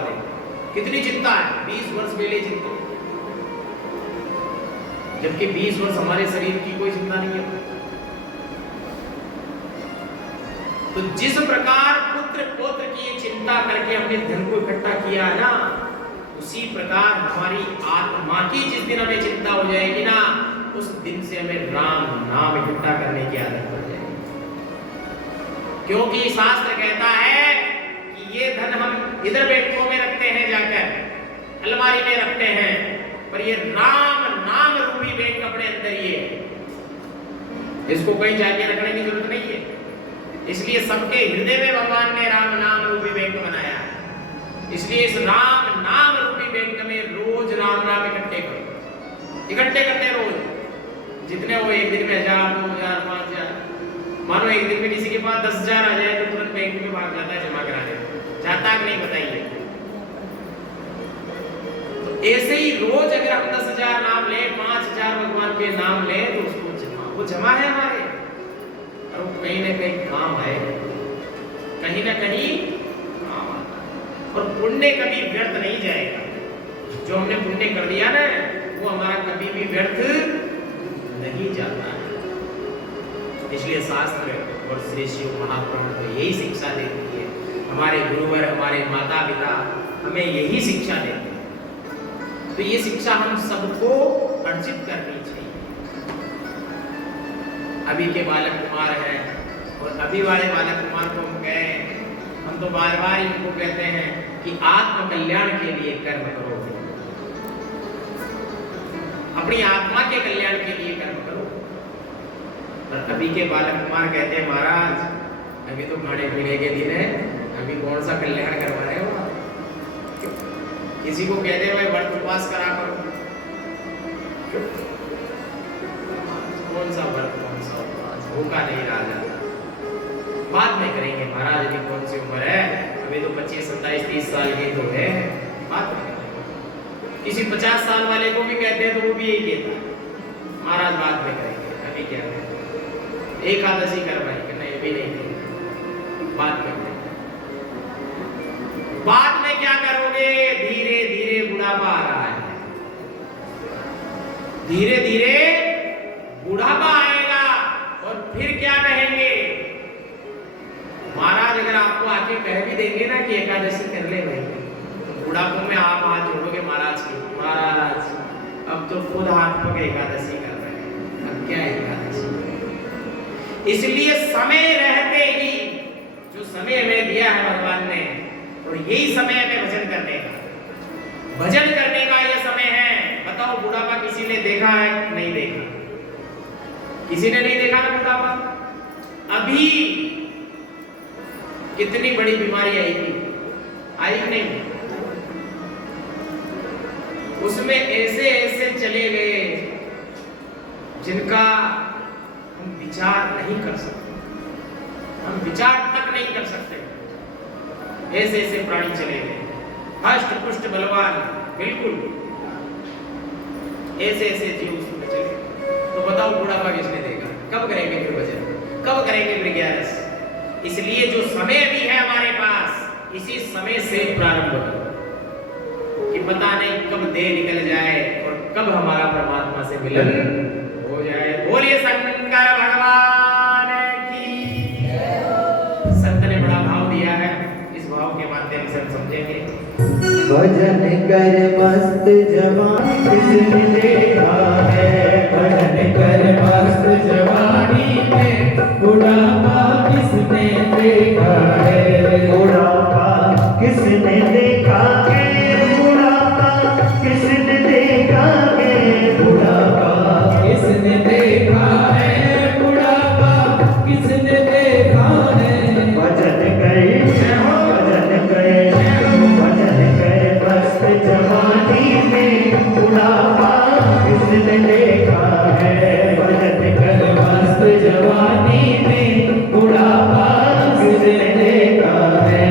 कितनी चिंता है। 20 वर्ष पहले चिंता, जबकि 20 वर्ष हमारे शरीर की कोई चिंता नहीं है। तो जिस प्रकार पुत्र पौत्र की चिंता करके हमने धन को इकट्ठा किया है ना, उसी प्रकार हमारी आत्मा की जिस दिन हमें चिंता हो जाएगी ना, उस दिन से हमें राम नाम इकट्ठा करने की आदत हो जाएगी। क्योंकि शास्त्र कहता है कि ये धन हम इधर बैंकों में रखते हैं, जाकर अलमारी में रखते हैं, पर ये राम नाम रूपी बैंक अपने अंदर ही है, इसको कहीं जाके रखने की जरूरत नहीं है। इसलिए सबके हृदय में भगवान ने राम नाम रूपी बैंक बनाया है। इसलिए इस राम नाम रूपी बैंक में रोज राम नाम इकट्ठे करो, इकट्ठे करते रोज, जितने हो एक दिन में 1000, 2000, 5000। मानो एक दिन में किसी के पास 10,000 आ जाए तो तुरंत बैंक में भाग जाता है जमा कराने, जाता कि नहीं बताइए। तो ऐसे ही रोज अगर हम 10,000 नाम ले, 5,000 भगवान के नाम ले, तो उसको जमा, वो जमा है हमारे, और वो कहीं ना कहीं काम है, कहीं ना कहीं काम आता है। और पुण्य कभी व्यर्थ नहीं जाएगा। जो हमने पुण्य कर दिया ना, वो हमारा कभी भी व्यर्थ नहीं जाता है। इसलिए शास्त्र और श्री शिव महापुराण को यही शिक्षा देती है, हमारे गुरुवर, हमारे माता पिता हमें यही शिक्षा देते हैं। तो ये शिक्षा हम सबको अर्जित करनी चाहिए। अभी के बालक कुमार हैं और अभी वाले बालक कुमार को हम कहें, हम तो बार बार इनको कहते हैं कि आत्म कल्याण के लिए कर्म करो, अपनी आत्मा के कल्याण के लिए कर्म करो। और अभी के बालक कुमार कहते हैं महाराज अभी तो खाने पीने के दिन है, अभी कौन सा कल्याण करवा रहे हो आप? किसी को कहते हैं भाई व्रत उपवास करा करो, कौन सा व्रत, कौन सा उपवास, भूखा नहीं रहा जाता, बाद में करेंगे महाराज, अभी कौन सी उम्र है, अभी तो 25, 27, 30 साल की तो है, बाद में करेंगे। किसी 50 साल वाले को भी कहते हैं तो वो भी यही कहता है महाराज बाद में करेंगे, अभी क्या है, एकादशी करवाई कि नहीं अभी नहीं करेंगे, बाद में करेंगे। बाद में क्या करोगे? धीरे धीरे बुढ़ापा आ रहा है, धीरे धीरे बुढ़ापा आएगा, और फिर क्या कहेंगे महाराज? अगर आपको आके कह भी देंगे ना कि एकादशी कर ले भाई, तो बुढ़ापे में आप हाथ जोड़ोगे महाराज के, महाराज अब तो खुद हाथ पकड़ एकादशी कर रहे हैं, अब क्या एकादशी? इसलिए समय रहते ही जो समय हमें दिया है भगवान ने, और यही समय हमें भजन करने का, भजन करने का यह समय है। बताओ बुढ़ापा किसी ने देखा है? नहीं देखा, किसी ने नहीं देखा ना बुढ़ापा। अभी कितनी बड़ी बीमारी आई थी, आई नहीं? उसमें ऐसे ऐसे चले गए जिनका हम विचार नहीं कर सकते, हम विचार तक नहीं कर सकते। ऐसे ऐसे प्राणी चले गए, हष्ट पुष्ट बलवान, बिल्कुल ऐसे ऐसे जीव उसमें चले। तो बताओ बुढ़ापा किसने देखा? कब करेंगे फिर भजन, कब करेंगे फिर ज्ञानस? इसलिए जो समय भी है हमारे पास, इसी समय से प्रारंभ करो, कि पता नहीं कब देर निकल जाए और कब हमारा परमात्मा से मिलन हो जाए। बोलिए शंकर भगवान की। संत ने बड़ा भाव दिया है, इस भाव के माध्यम से हम समझेंगे। भजन कर मस्त जवानी किसने देखा है, भजन कर मस्त जवानी में बुढ़ापा किसने देखा है, बुढ़ापा किसने देखा है, बुढ़ापा किसने देखा है, बुढ़ापा किसने देखा है, बुढ़ापा किसने देखा है। भजन करे मस्त जवानी में बुढ़ापा किसने देखा है, भजन कर मस्त जवानी में बुढ़ापा किसने देखा है।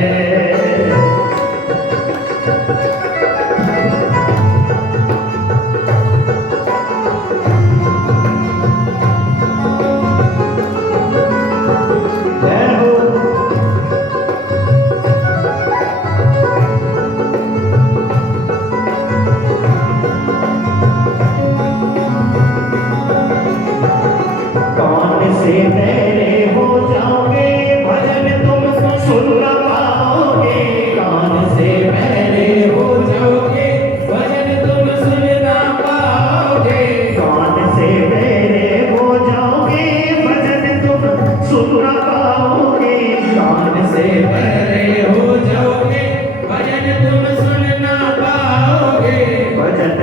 मेरे हो जाओगे भजन तुम सुन ना पाओगे, कान से मेरे हो जाओगे भजन तुम सुन ना पाओगे, कान से मेरे हो जाओगे भजन तुम सुन ना पाओगे, कान से मेरे हो जाओगे भजन तुम सुन ना पाओगे। भजन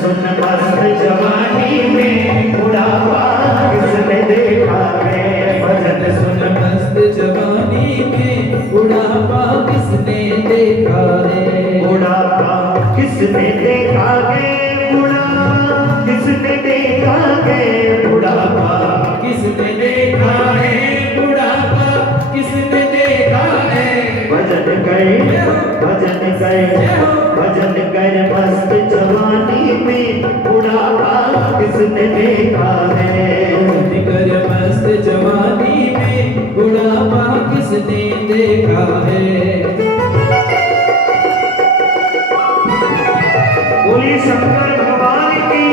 सुन मस्त जवानी में बुढ़ापा किसने देखा है, भजन सुन मस्त जवानी में बुढ़ापा किसने देखा है, बुढ़ापा किसने देखा है, बुढ़ापा किसने देखा है, बुढ़ापा किसने देखा है, बुढ़ापा किसने देखा है। भजन कर मस्त जवानी में बुढ़ापा किसने देखा है, भजन कर मस्त जवानी में बुढ़ापा किसने देखा है। बोलिए शंकर भगवान की।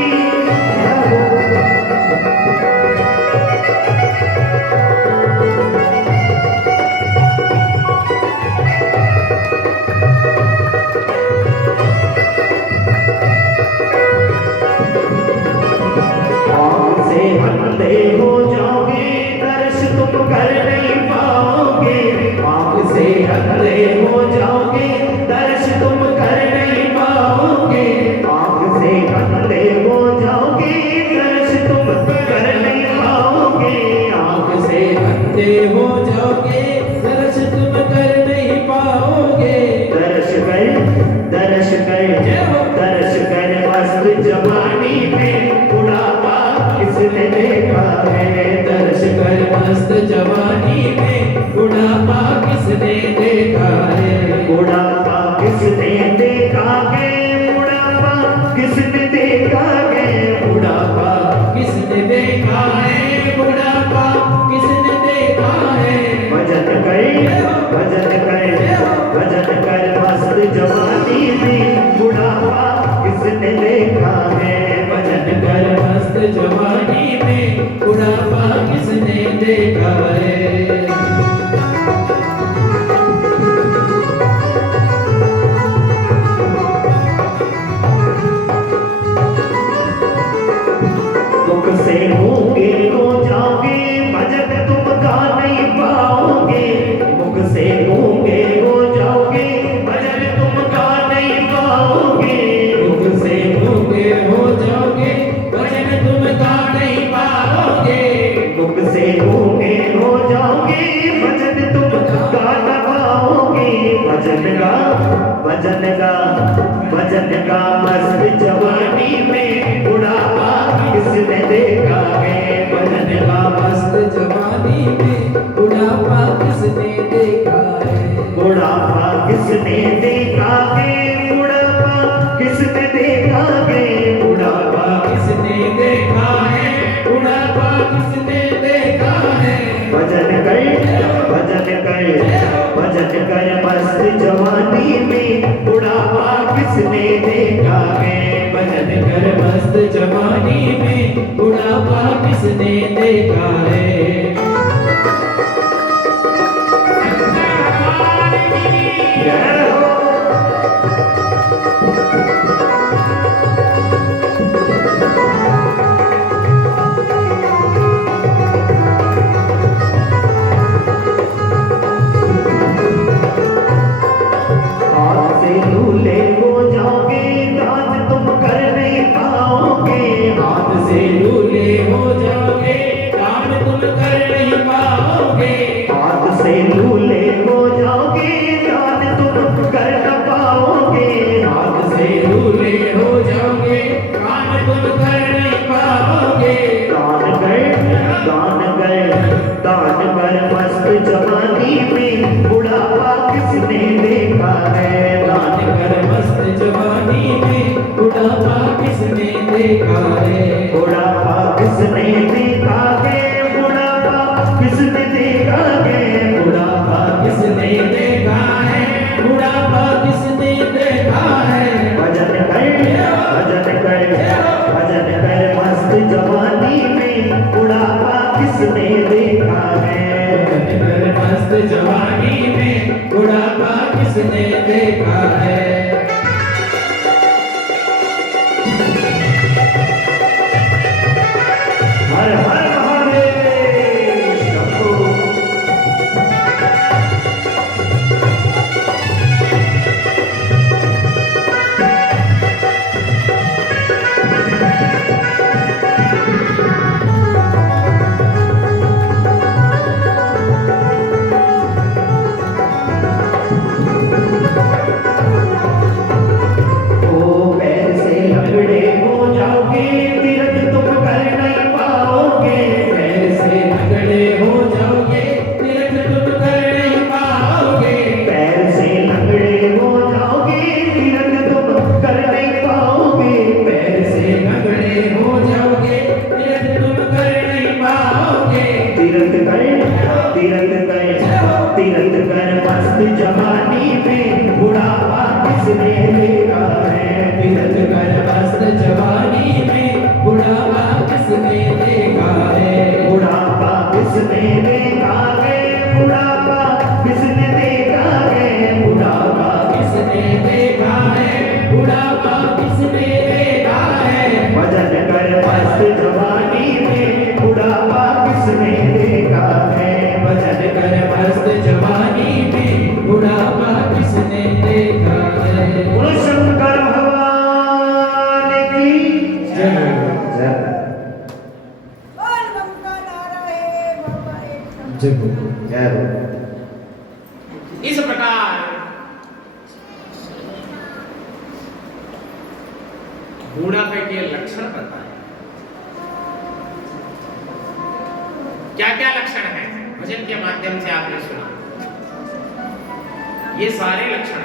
अंधे हो जाओगे दर्श तुम कर नहीं पाओगे, आँख से अंधे हो जाओगे दर्श तुम कर नहीं पाओगे, आँख से अंधे हो जाओगे दर्श तुम कर नहीं पाओगे, आँख से अंधे हो जाओगे दर्श तुम कर नहीं पाओगे। दर्श कर मस्त जवानी में बुढ़ापा किसने देखा है, दर्श कर मस्त जवानी में बुढ़ापा किसने देखा है, बुढ़ापा किसने देखा है, बुढ़ापा किसने देखा है, बुढ़ापा किसने देखा है, बुढ़ापा किसने देखा है। भजन कर मस्त जवानी में बुढ़ापा किसने देखा है, भजन कर मस्त जवानी में बुढ़ापा किसने देखा है। दुख से होंगे हो जाओगे भजन तुम गा नहीं पाओगे, मुख से होंगे हो जाओगे भजन तुम गा नहीं पाओगे, मुख से होंगे हो जाओगे भजन तुम गा नहीं पाओगे, मुख से होंगे हो जाओगे भजन तुम गा ना पाओगे। भजन का मस्त जवानी में बुढ़ापा किसने देखा है, भजन का मस्त जवानी में बुढ़ापा किसने देखा है, बुढ़ापा किसने देखा है, बुढ़ापा किसने देखा है, बुढ़ापा किसने देखा है, बुढ़ापा किसने देखा है। भजन कर मस्त जवानी में बुढ़ापा किसने देखा है, भजन कर मस्त जवानी में बुढ़ापा किसने देखा है। दान पर मस्त जवानी में बुढ़ापा किसने देखा है। दान कर मस्त जवानी में बुढ़ापा किसने देखा है। बुढ़ापा किसने देखा है। बुढ़ापा किसने देखा है। बुढ़ापा किसने देखा है। बुढ़ापा किसने देखा है। भजन कर मस्त जवानी में बुढ़ापा किसने देखा है। भजन कर मस्त जवानी में बुढ़ापा किसने देखा है। हर हर महादेव शंभो। तीरथ कर मस्त जवानी में बुढ़ापा किसने देखा है। तीरथ कर मस्त जवानी में बुढ़ापा किसने देखा है। बुढ़ापा किसने देखा है। बुढ़ापा किसने देखा है। बुढ़ापा किसने देखा है। बुढ़ापा किसने देखा है। भजन कर मस्त जवानी में बुढ़ापा किसने देखा है। भजन कर मस्त जवानी में बुढ़ापा किसने देखा है। बोलो शंकर भगवान की जय। बोल मंगल नारायण बाबा एक जय। इस प्रकार बुढ़ापे के लक्षण बताए। क्या क्या लक्षण है भजन के माध्यम से आपने सुना। ये सारे लक्षण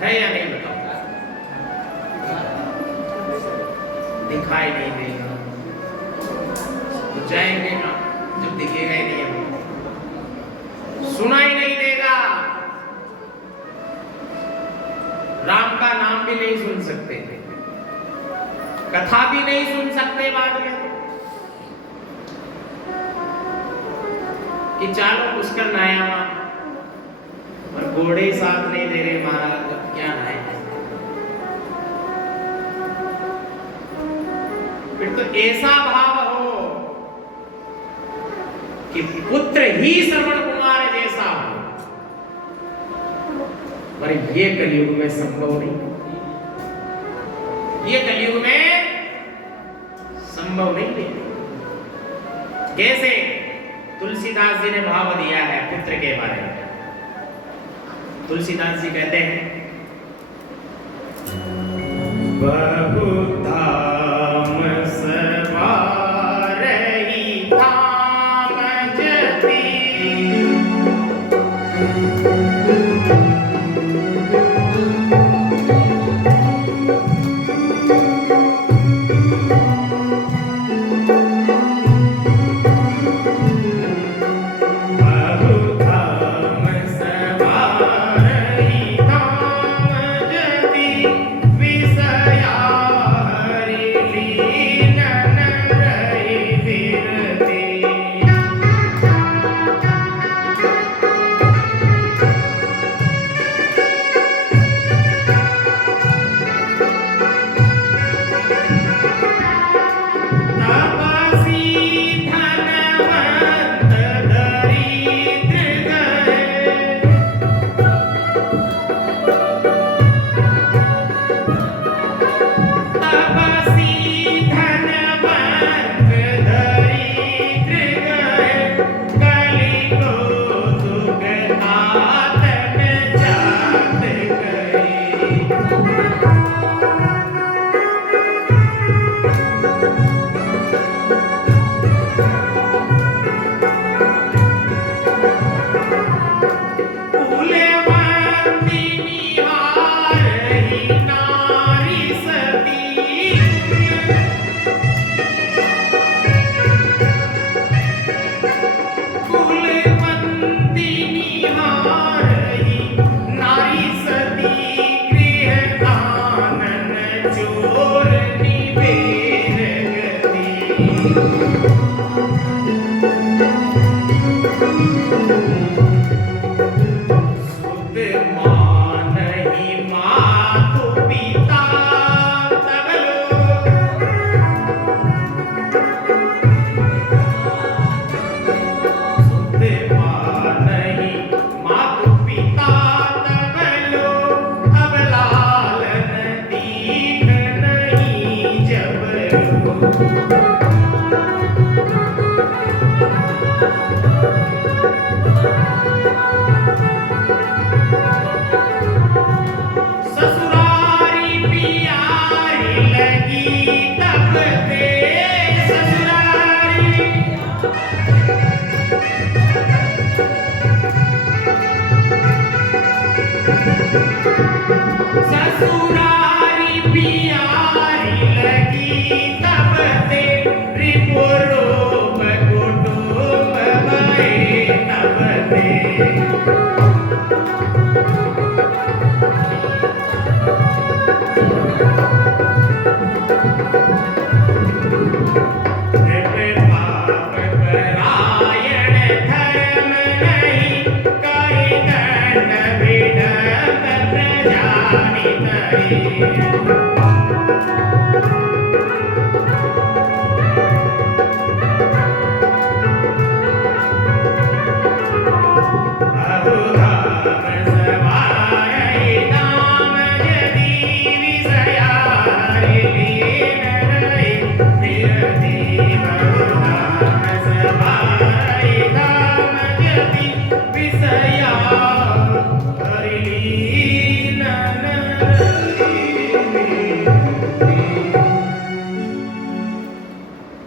है या नहीं बताओ। दिखाई नहीं देगा तो जाएंगे ना जब दिखेगा ही नहीं हमें। सुनाई नहीं देगा। राम का नाम भी नहीं सुन सकते। कथा भी नहीं सुन सकते बाद में कि चालो पुष्कर नायामा और घोड़े साथ नहीं दे रहे महाराज क्या नाय। फिर तो ऐसा भाव हो कि पुत्र ही श्रवण कुमार जैसा हो। पर ये कलयुग में संभव नहीं। ये कलयुग में संभव नहीं है। कैसे तुलसीदास जी ने भाव दिया है पुत्र के बारे में। तुलसीदास जी कहते हैं बहुत धाम सवारही धाम जति। विषया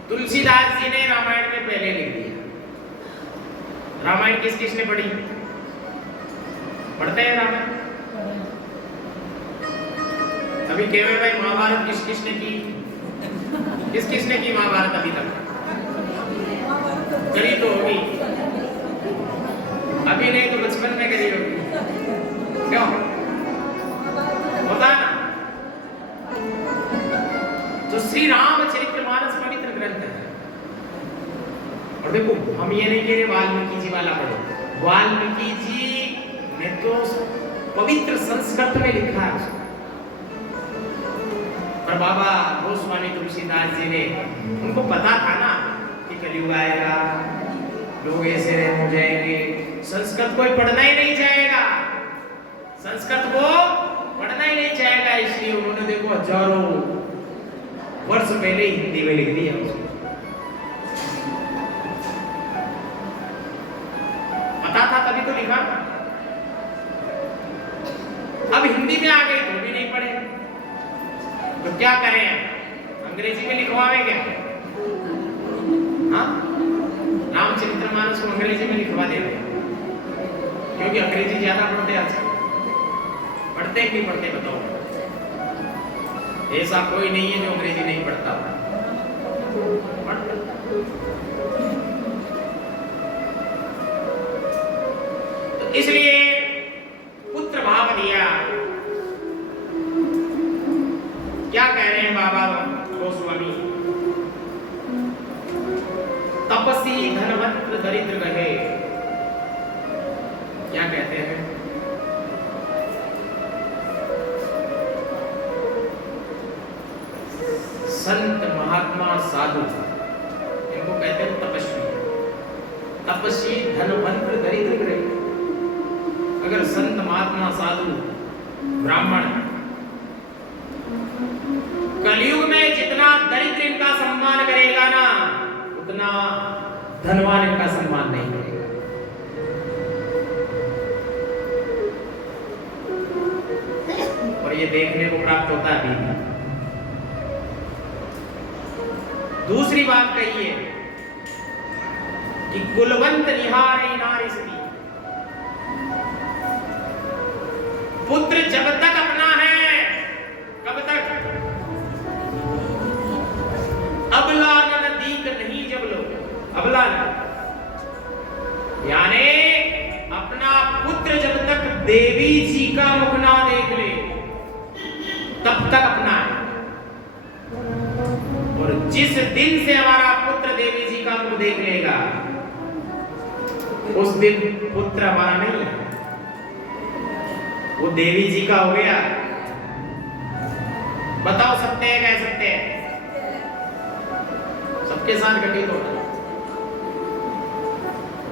तुलसीदास जी ने रामायण में पहले लिख दिया। रामायण किसने पढ़ी? पढ़ते हैं रामायण? अभी केवल भाई महाभारत किसने की? किसने की महाभारत अभी तक? करी तो होगी, अभी नहीं तो बचपन में करी होगी। क्यों होता ना? तो श्री रामचरितमानस पवित्र ग्रंथ है। और देखो, हम ये नहीं कह रहे वाल्मीकि जी वाला पढ़ो। वाल्मीकि जी ने तो पवित्र संस्कृत में लिखा है उसको। पर बाबा गोस्वामी तुलसीदास जी ने, उनको पता था ना कि कलयुग आएगा, लोग ऐसे हो जाएंगे, संस्कृत कोई पढ़ना ही नहीं चाहेगा, संस्कृत को पढ़ना ही नहीं चाहेगा, इसलिए उन्होंने देखो हजारों वर्ष पहले ही हिंदी में लिख दिया उसको। पता था तभी तो लिखा। अब हिंदी में आ गई तो भी नहीं पढ़े, तो क्या करें? अंग्रेजी में लिखवावे क्या? हाँ, रामचरितमानस को अंग्रेजी में लिखवा दे, क्योंकि अंग्रेजी ज्यादा पढ़ते आजकल। पढ़ते कि नहीं पढ़ते बताओ? ऐसा कोई नहीं है जो अंग्रेजी नहीं पढ़ता। तो इसलिए पुत्र भाव दिया। क्या कह रहे हैं बाबा गोस्वामी? तपसी धनवंत दरिद्र गहे। क्या कहते हैं? संत महात्मा साधु, इनको कहते हैं तपस्वी। तपस्वी धनवंत दरिद्र गहे। अगर संत महात्मा साधु ब्राह्मण कलयुग में जितना दरिद्र इनका सम्मान करेगा ना, उतना धनवान इनका सम्मान नहीं करेगा। और ये देखने को प्राप्त होता है अभी। दूसरी बात कही है कि कुलवंत निहारे नारी सती। पुत्र जब तक अपना है, कब तक? अबला नदीक नहीं जब लो। अबला यानी अपना पुत्र जब तक देवी जी का मुख ना देख ले, तब तक अपना है। और जिस दिन से हमारा पुत्र देवी जी का मुख देख लेगा, उस दिन पुत्र हमारा नहीं, वो देवी जी का हो गया। बताओ, सत्य है कह सकते हैं? सबके साथ घटित होता है।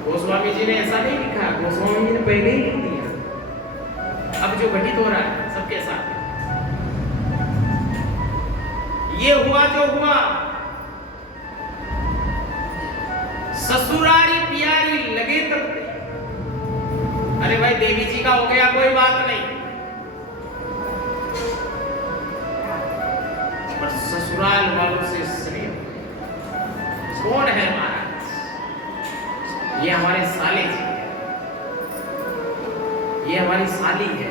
गोस्वामी जी ने ऐसा नहीं लिखा, गोस्वामी जी ने पहले ही लिख दिया। अब जो घटित हो रहा है सबके साथ, ये हुआ जो हुआ। ससुरारी प्यारी लगे तब, अरे भाई देवी जी का हो गया, कोई बात नहीं, पर ससुराल वालों से स्नेह कौन है महाराज? ये हमारे साले जी, ये हमारी साली है।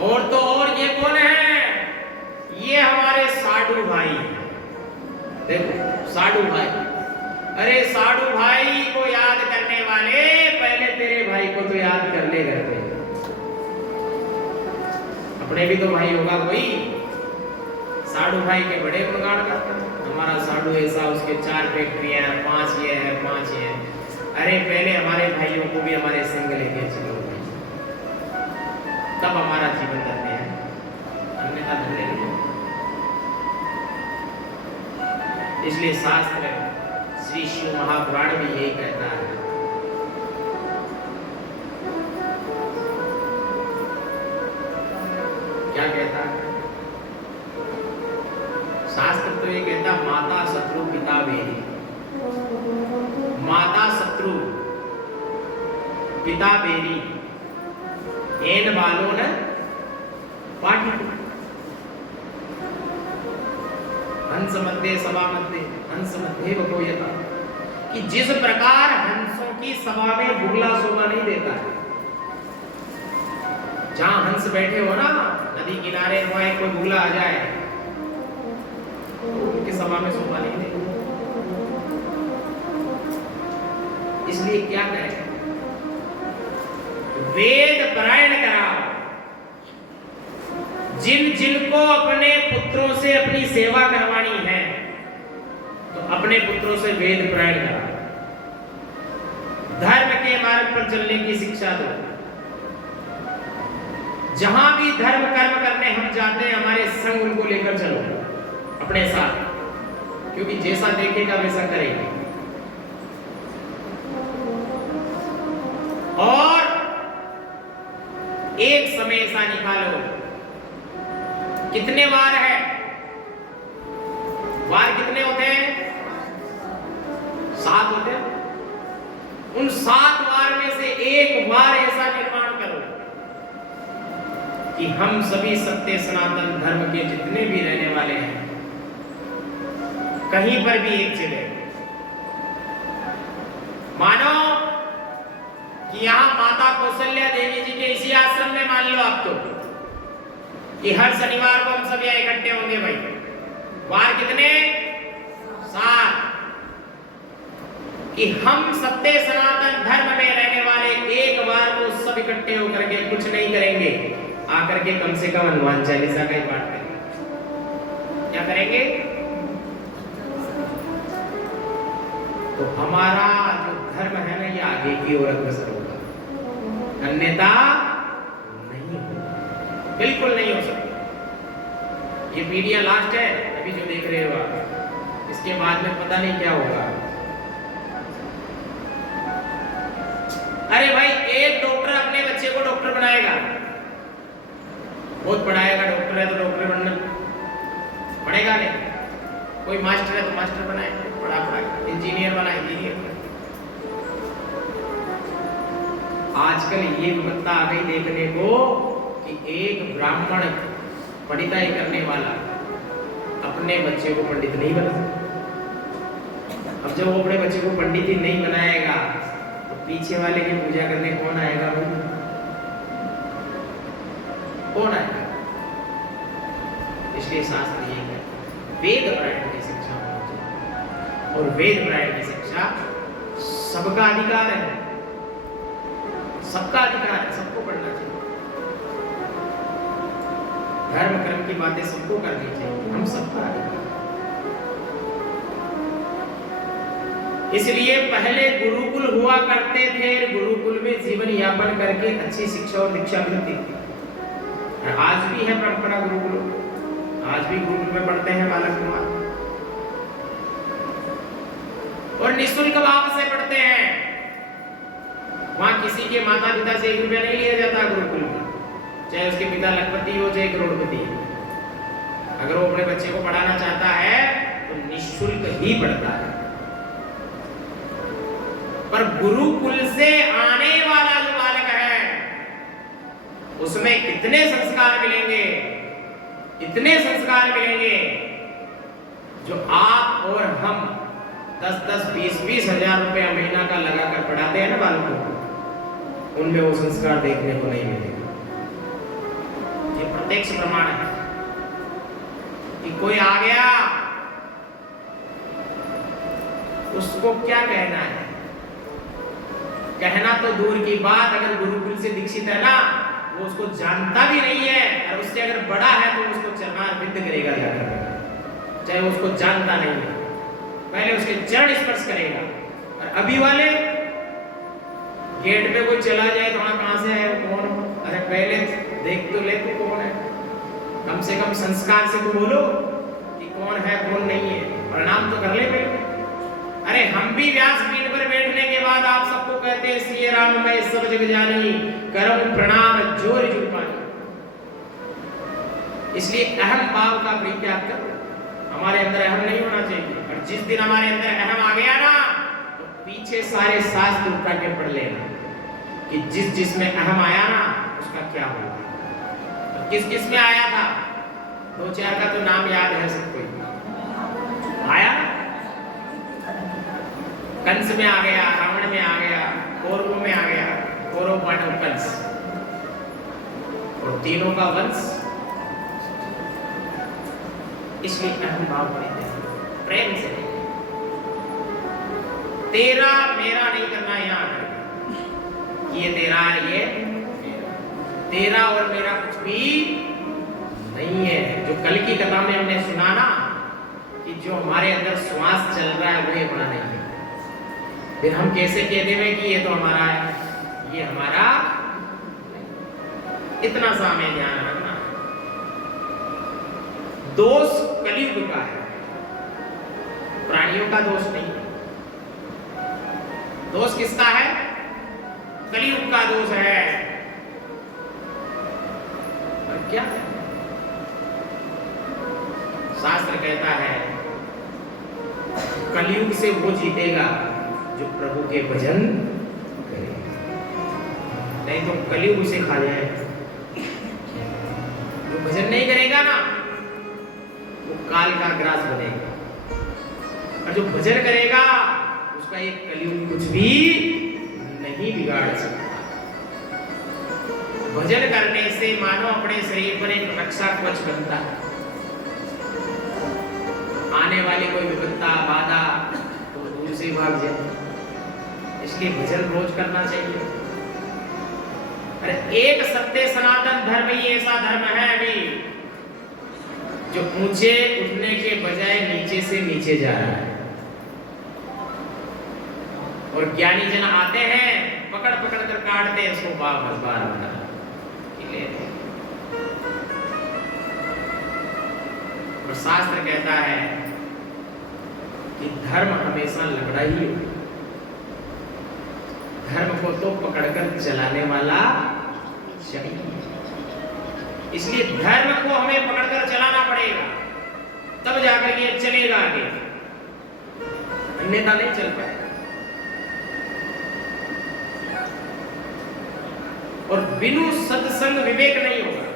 और तो और ये कौन है? ये हमारे साडू भाई। देखो साडू भाई, अरे साडू भाई को याद करने वाले पहले तेरे भाई को तो याद कर ले करते। अपने भी तो भाई होगा कोई, साडू भाई के बड़े गुणगान करते हैं। हमारा साडू ऐसा, उसके 4 फैक्ट्रियां, 5 ये है, 5 ये है। अरे पहले हमारे भाइयों को भी हमारे संग लेके चलो। तब हमारा जीवन धन्य है, अन्यथा धन्य नहीं है। इसलिए शास्त्र श्री शिव महापुराण भी यही कहता है। क्या कहता है शास्त्र? तो ये कहता माता शत्रु पिता वेदी। माता शत्रु पिता बेरी एन बालों ने पाठी। हंस मध्य सभा मध्य हंस मध्य बकोयता, कि जिस प्रकार हंसों की सभा में बुगला शोभा नहीं देता है। जहां हंस बैठे हो ना नदी किनारे, वहां कोई बुगला आ जाए तो उनकी सभा में शोभा नहीं देती। इसलिए क्या करें? वेद पारायण कराओ। जिनको अपने पुत्रों से अपनी सेवा करवानी है तो अपने पुत्रों से वेद पारायण कराओ। धर्म के मार्ग पर चलने की शिक्षा दो। जहां भी धर्म कर्म करने हम जाते हैं, हमारे संग उनको लेकर चलो अपने साथ, क्योंकि जैसा देखेगा वैसा करेंगे। और एक समय ऐसा निकालो, कितने वार है? वार कितने होते हैं? 7 होते हैं। उन 7 वार में से एक वार ऐसा निर्माण करो कि हम सभी सत्य सनातन धर्म के जितने भी रहने वाले हैं, कहीं पर भी एक जगह मानो कि यहां माता कौशल्या देवी जी के इसी आश्रम में मान लो आप तो कि हर शनिवार को हम सब यहाँ इकट्ठे होंगे भाई। वार कितने? 7। कि हम सत्य सनातन धर्म में रहने वाले एक बार को सब इकट्ठे होकर के कुछ नहीं करेंगे, आकर के कम से कम हनुमान चालीसा का ही पाठ करेंगे। क्या करेंगे? तो हमारा जो धर्म है ना, ये आगे की ओर अग्रसर होगा, अन्यथा नहीं होगा, बिल्कुल नहीं हो सकता। ये पीढ़ियां लास्ट है अभी जो देख रहे हो आप, इसके बाद में पता नहीं क्या होगा। अरे भाई, एक डॉक्टर अपने बच्चे को डॉक्टर बनाएगा, बहुत पढ़ाएगा, डॉक्टर है तो डॉक्टर बनना पड़ेगा नहीं। कोई मास्टर है तो मास्टर बनाएगा, पढ़ा इंजीनियर बना इंजीनियर बना। आजकल ये विपत्ता आ गई देखने को कि एक ब्राह्मण पंडिताई करने वाला अपने बच्चे को पंडित नहीं बना सकता। अब जब वो अपने बच्चे को पंडित ही नहीं बनाएगा तो पीछे वाले की पूजा करने कौन आएगा भाई? कौन आएगा? इसलिए शास्त्र ये है, वेद पारायण की शिक्षा होनी चाहिए। और वेद पारायण की शिक्षा सबका अधिकार है, सबका अधिकार है, सबको पढ़ना चाहिए। धर्म कर्म की बातें सबको करनी चाहिए, हम सबका अधिकार। इसलिए पहले गुरुकुल हुआ करते थे, गुरुकुल में जीवन यापन करके अच्छी शिक्षा और दीक्षा मिलती थी। और आज भी है परंपरा गुरुकुल, आज भी गुरुकुल में पढ़ते हैं बालक कुमार, और निःशुल्क भाव से पढ़ते हैं। वहां किसी के माता पिता से 1 रुपया नहीं लिया जाता गुरुकुल में, चाहे उसके पिता लखपति हो चाहे करोड़पति। अगर वो अपने बच्चे को पढ़ाना चाहता है तो निःशुल्क ही पढ़ता है। पर गुरुकुल से आने वाला जो बालक है उसमें कितने संस्कार मिलेंगे, इतने संस्कार मिलेंगे जो आप और हम 10-10, 20-20 हजार रुपया महीना का लगाकर पढ़ाते हैं ना बालकों को, उनमें वो संस्कार देखने को नहीं मिलेगा। ये प्रत्यक्ष प्रमाण है कि कोई आ गया उसको क्या कहना है, कहना तो दूर की बात, अगर गुरुकुल से दीक्षित है ना, वो उसको जानता भी नहीं है, और उससे अगर बड़ा है तो उसको चरणार विद्ध करेगा जाकर, चाहे वो उसको जानता नहीं है, पहले उसके चरण स्पर्श करेगा। और अभी वाले गेट पे कोई चला जाए तो वहां कहां से है, कौन, अरे पहले देख तो ले तू कौन है, कम से कम संस्कार से तो बोलो कि कौन है कौन नहीं है, प्रणाम तो कर ले पहले। अरे हम भी व्यासपीठ पर बैठने के बाद आप सबको कहते हैं सिय राम मैं सब जग जानी, करम प्रणाम जोर जुर्मानी। इसलिए अहम भाव का परित्याग करो, हमारे अंदर अहम नहीं होना चाहिए। और जिस दिन हमारे अंदर अहम आ गया ना, तो पीछे सारे शास्त्र उठा के पढ़ लेना कि जिस जिसमें अहम आया ना उसका क्या हुआ, तो किस किस में आया था। दो चार का तो नाम याद है सबको, आया कंस में आ गया, रावण में आ गया, कौरवों में आ गया, कौरव पांडव कंस, और तीनों का वंश। इसलिए अहम भाव प्रेम से तेरा मेरा नहीं करना, यहाँ ये तेरा ये तेरा और मेरा कुछ भी नहीं है। जो कल की कथा में हमने सुना ना कि जो हमारे अंदर श्वास चल रहा है वो ये बड़ा नहीं है, फिर हम कैसे कह देंगे कि ये तो हमारा है, ये हमारा। इतना सा हमें ध्यान रखना। दोष कलयुग का है, प्राणियों का दोष नहीं। दोष किसका है? कलयुग का दोष है। और क्या शास्त्र कहता है, कलयुग से वो जीतेगा जो प्रभु के भजन करे, नहीं तो कलयुग उसे खा जाए। जो भजन नहीं करेगा ना वो काल का ग्रास बनेगा, और जो भजन करेगा उसका एक कलयुग कुछ भी नहीं बिगाड़ सकता। भजन करने से मानो अपने शरीर पर एक रक्षा कवच बनता है, आने वाली कोई विपत्ता बाधा तो दूर से भाग जाए। इसलिए भजन रोज करना चाहिए। अरे एक सत्य सनातन धर्म ही ऐसा धर्म है अभी जो ऊंचे उठने के बजाय नीचे से नीचे जा रहा है, और ज्ञानी जन आते हैं पकड़ पकड़ कर काटते हैं इसको बार बना। और शास्त्र कहता है कि धर्म हमेशा लंगड़ा ही हो, धर्म को तो पकड़कर चलाने वाला चाहिए। इसलिए धर्म को हमें पकड़कर चलाना पड़ेगा, तब जाकर ये चलेगा आगे, अन्यथा नहीं चल पाएगा। और बिनु सत्संग विवेक नहीं होगा।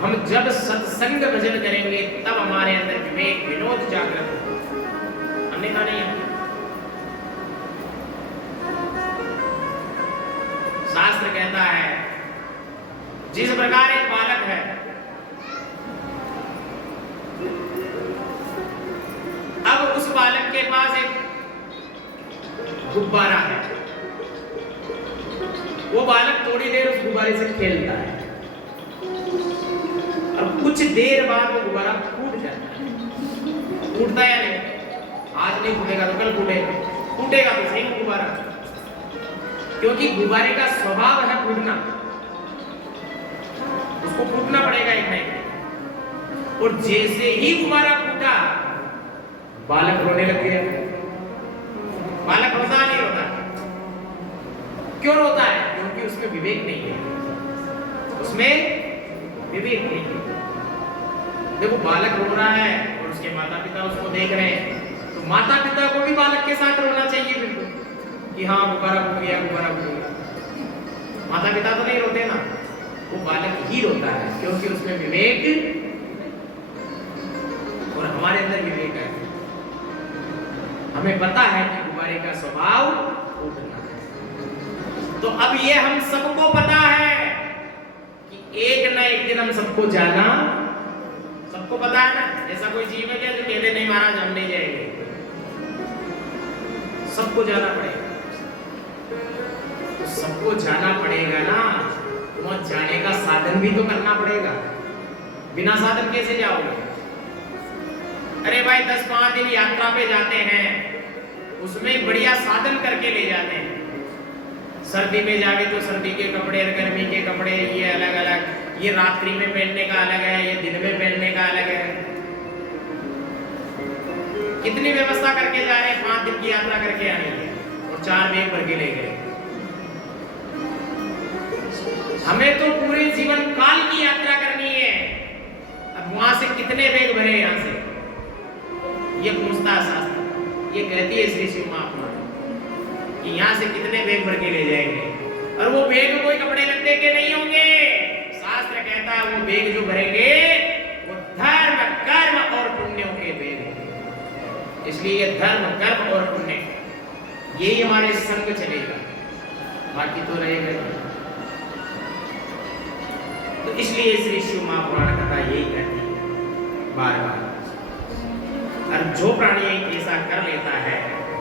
हम जब सत्संग भजन करेंगे तब हमारे अंदर विवेक विनोद जागृत होगा, अन्यथा नहीं होगा। शास्त्र कहता है जिस प्रकार एक बालक है, अब उस बालक के पास एक गुब्बारा है, वो बालक थोड़ी देर उस गुब्बारे से खेलता है, और कुछ देर बाद वो गुब्बारा फूट जाता है। फूटता या नहीं? आज नहीं फूटेगा तो कल फूटेगा, फूटेगा तो सही गुब्बारा, क्योंकि गुब्बारे का स्वभाव है फूटना, उसको फूटना पड़ेगा एक नहीं। और जैसे ही गुब्बारा फूटा बालक रोने लग गया। बालक रोता नहीं रोता? क्यों रोता है? क्योंकि उसमें विवेक नहीं है, उसमें विवेक नहीं है। देखो बालक रो रहा है और उसके माता पिता उसको देख रहे हैं, तो माता पिता को भी बालक के साथ रोना चाहिए बिल्कुल कि हाँ गुब्बारा फूट गया, गुब्बारा फूट गया। माता पिता तो नहीं रोते ना, वो बालक ही रोता है, क्योंकि उसमें विवेक, और हमारे अंदर विवेक है। हमें पता है कि गुब्बारे का स्वभाव फूटना है। तो अब ये हम सबको पता है कि एक ना एक दिन हम सबको जाना, सबको पता है ना। ऐसा कोई जीव है क्या जो कहते नहीं महाराज हम नहीं जाएंगे? सबको जाना पड़ेगा। तो सबको जाना पड़ेगा ना, वहां जाने का साधन भी तो करना पड़ेगा। बिना साधन कैसे जाओगे? अरे भाई 10-5 दिन यात्रा पे जाते हैं, उसमें बढ़िया साधन करके ले जाते हैं, सर्दी में जावे तो सर्दी के कपड़े, गर्मी के कपड़े ये अलग अलग, ये रात्रि में पहनने का अलग है, ये दिन में पहनने का अलग है। कितनी व्यवस्था करके जा रहे हैं, 5 दिन की यात्रा करके आने की और 4 बैग भर के ले गए। हमें तो पूरे जीवन काल की यात्रा करनी है, अब वहां से कितने बैग भरे यहाँ से, ये पूछता है शास्त्र। ये कहती है श्री शिव महापुराण कि यहाँ से कितने बैग भर के ले जाएंगे, और वो बैग कोई कपड़े लत्ते के नहीं होंगे। शास्त्र कहता है वो बैग जो भरेंगे वो धर्म, कर्म और पुण्यों के बैग होंगे। इसलिए ये धर्म, कर्म और पुण्य यही हमारे संग चलेगा, बाकी तो रहेगा नहीं। तो इसलिए श्री शिव महापुराण कथा यही कहती है बार बार। और जो प्राणी ऐसा कर लेता है,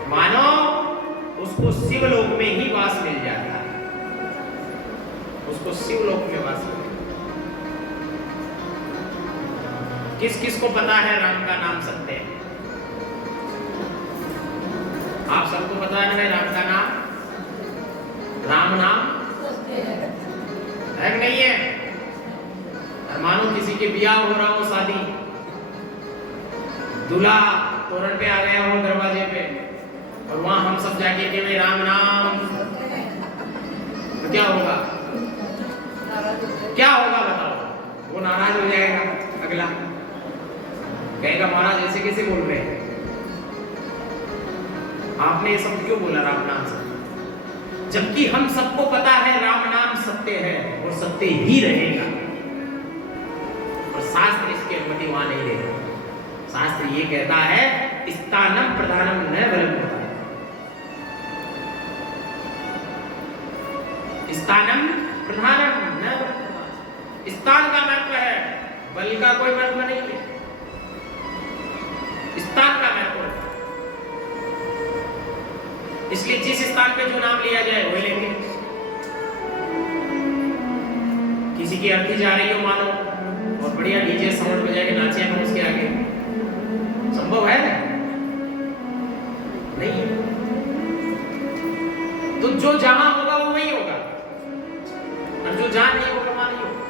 मानो उसको शिवलोक में ही वास मिल जाता है, उसको शिवलोक में वास मिल जाता है। किस किस को पता है राम का नाम सत्य है? आप सबको पता है ना राम का नाम? राम नाम है कि नहीं है? मानो किसी के ब्याह हो रहा हो, शादी, दूल्हा तोरण पे आ गया हो दरवाजे पे, और वहां हम सब जाके के भाई राम नाम, तो क्या होगा? क्या होगा बताओ? वो नाराज हो जाएगा, अगला कहेगा महाराज ऐसे कैसे बोल रहे हैं, आपने ये सब क्यों बोला राम नाम से? जबकि हम सबको पता है राम नाम सत्य है और सत्य ही रहेगा, और शास्त्र इसकी अनुमति वहां नहीं देगा। शास्त्र ये कहता है स्थानम प्रधानम न बलम, स्थानम प्रधानम न बलम। स्थान का महत्व है, बल का कोई महत्व नहीं है, स्थान का महत्व है। इसलिए जिस स्थान पे जो नाम लिया जाए वही लेंगे। किसी की अर्थी जा रही हो मानो, और बढ़िया डीजे साउंड बजा के नाचे हम उसके आगे, संभव है? नहीं। तो जो जहां होगा वो वही होगा, और जो जहां नहीं होगा वहां नहीं होगा।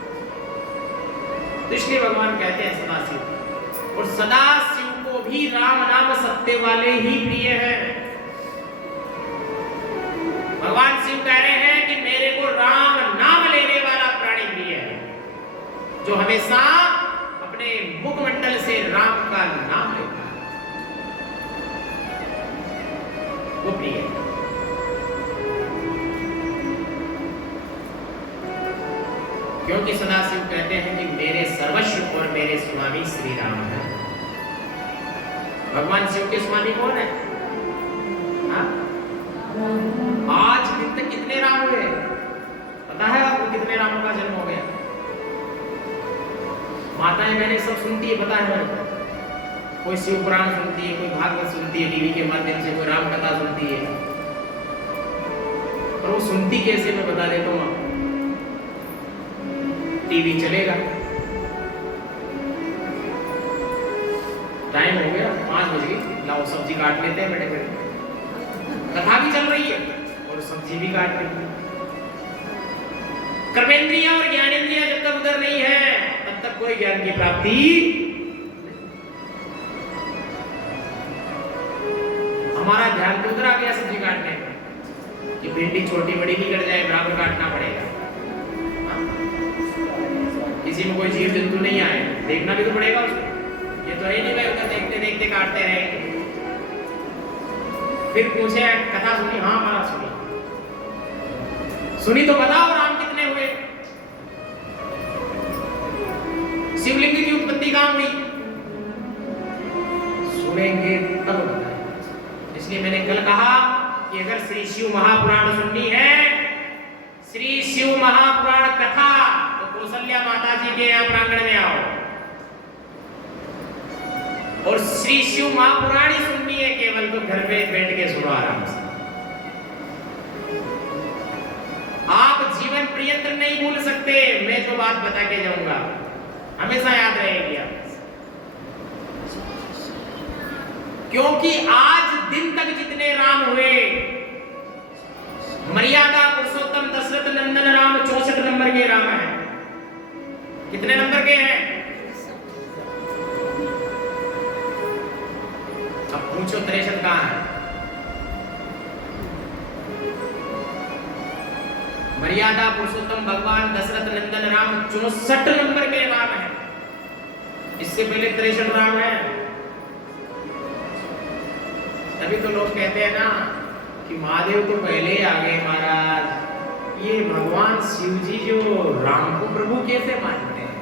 तो इसलिए भगवान कहते हैं सदाशिव, और सदाशिव को भी राम नाम सत्य वाले ही प्रिय हैं। भगवान शिव कह रहे हैं कि मेरे को राम नाम लेने वाला प्राणी प्रिय है, जो हमेशा अपने मुखमंडल से राम का नाम लेता है, वो प्रिय है। क्योंकि सदाशिव कहते हैं कि मेरे सर्वस्व और मेरे स्वामी श्री राम है। भगवान शिव के स्वामी कौन है? हाँ? आज दिन तक कितने राम हुए पता है आपको? कितने रामों का जन्म हो गया? माताएं बहनें सब सुनती है, पता है? कोई शिव पुराण सुनती है, कोई भागवत सुनती है टीवी के माध्यम से, कोई राम कथा सुनती है। और वो सुनती कैसे मैं बता देता हूँ आपको। टीवी चलेगा, टाइम हो गया 5 बज गई, लाओ सब्जी काट लेते हैं बड़े बड़े, कथा भी चल रही है और सब्जी भी काट रही है। कर्मेंद्रियां और ज्ञानेंद्रियां जब तक उधर नहीं है तब तक कोई ज्ञान की प्राप्ति। हमारा ध्यान तो उधर आ गया सब्जी काटने में कि भिंडी छोटी बड़ी नहीं कट जाए, बराबर काटना पड़ेगा। किसी में कोई जीव जंतु नहीं आए, देखना भी तो पड़ेगा उसको। ये तो नहीं भाई उधर देखते देखते काटते रहे। फिर पूछे कथा सुनी? हाँ महाराज सुनी। सुनी तो बताओ राम कितने हुए? शिवलिंग की उत्पत्ति कहां हुई? सुनेंगे तब बताएं। इसलिए मैंने कल कहा कि अगर श्री शिव महापुराण सुननी है, श्री शिव महापुराण कथा, तो कौशल्या माता जी के यहाँ प्रांगण में आओ, और श्री शिव महापुराण ही सुननी है केवल, तो घर पे बैठ के सुनो आराम से। आप जीवन पर्यंत नहीं भूल सकते। मैं जो बात बता के जाऊंगा हमेशा याद रहेगी आप, क्योंकि आज दिन तक जितने राम हुए मर्यादा नंदन राम 64 नंबर के राम है। कितने नंबर के हैं? अब पूछो 63 कहां है? मर्यादा पुरुषोत्तम भगवान दशरथ नंदन राम 64 नंबर के राम है। इससे पहले 63 राम है। तभी तो लोग कहते हैं ना कि महादेव तो पहले ही आ गए महाराज। ये भगवान शिव जी जो राम को प्रभु कैसे मानते हैं?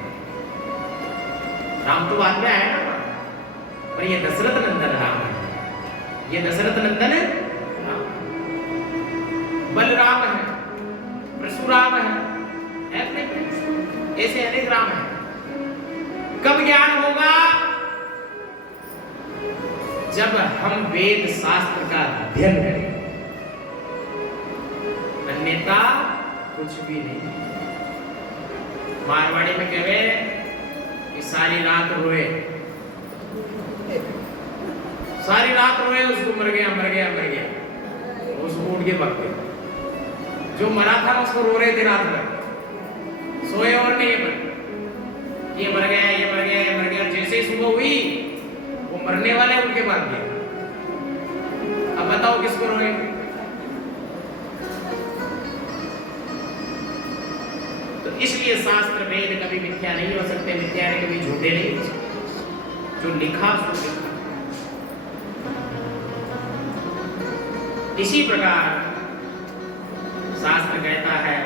राम तो बाद में आया ना, पर ये दशरथ नंदन राम है। ये दशरथ नंदन राम, बलराम है, परशुराम है ऐसे अनेक राम है। कब ज्ञान होगा? जब हम वेद शास्त्र का अध्ययन करें, अन्यथा कुछ भी नहीं। मारवाड़ी में कहे कि सारी रात रोए, सारी रात रोए, उसको मर गया मर गया मर गया, उसको उठ के भाग गया। जो मरा था उसको रो रहे थे रात भर, सोए और नहीं पर ये मर गया ये मर गया ये मर गया। जैसे ही सुबह हुई वो मरने वाले उनके बाद गया। अब बताओ किसको रोएंगे? तो इसलिए शास्त्र वेद कभी मिथ्या नहीं हो सकते, मिथ्या ने कभी झूठे नहीं हो सकते। जो लिखा सो लिखा। इसी प्रकार शास्त्र कहता है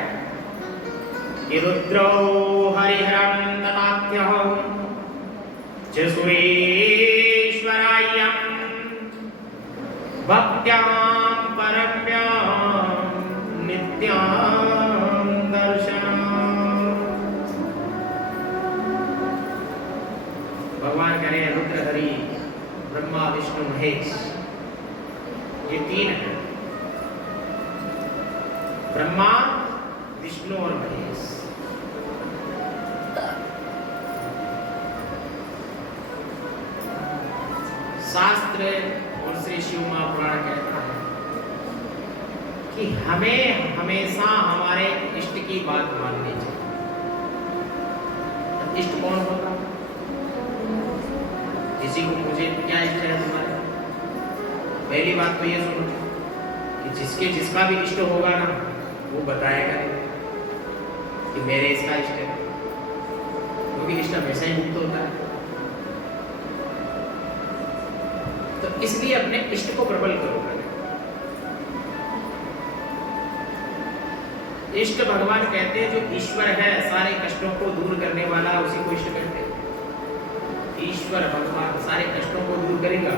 कि रुद्रो हरिहरं ददात्यः च सुरेश्वरायं भक्त्यां परम्यां नित्यां दर्शनम्। भगवान कह रहे हैं रुद्र हरि ब्रह्मा विष्णु महेश, ये तीन है, ब्रह्मा विष्णु और महेश। शास्त्र और श्री शिव महापुराण कहता है कि हमें हमेशा हमारे इष्ट की बात माननी चाहिए। इष्ट कौन होता है? किसी को मुझे क्या इष्ट है तुम्हारे? पहली बात तो ये सुनो कि जिसके जिसका भी इष्ट होगा ना वो बताएगा कि मेरे इसका इष्ट है, क्योंकि इष्ट हमेशा ही मुक्त होता है। तो इसलिए अपने इष्ट को प्रबल करो। इष्ट भगवान कहते हैं जो ईश्वर है, सारे कष्टों को दूर करने वाला, उसी को इष्ट कहते हैं। ईश्वर भगवान सारे कष्टों को दूर करेगा,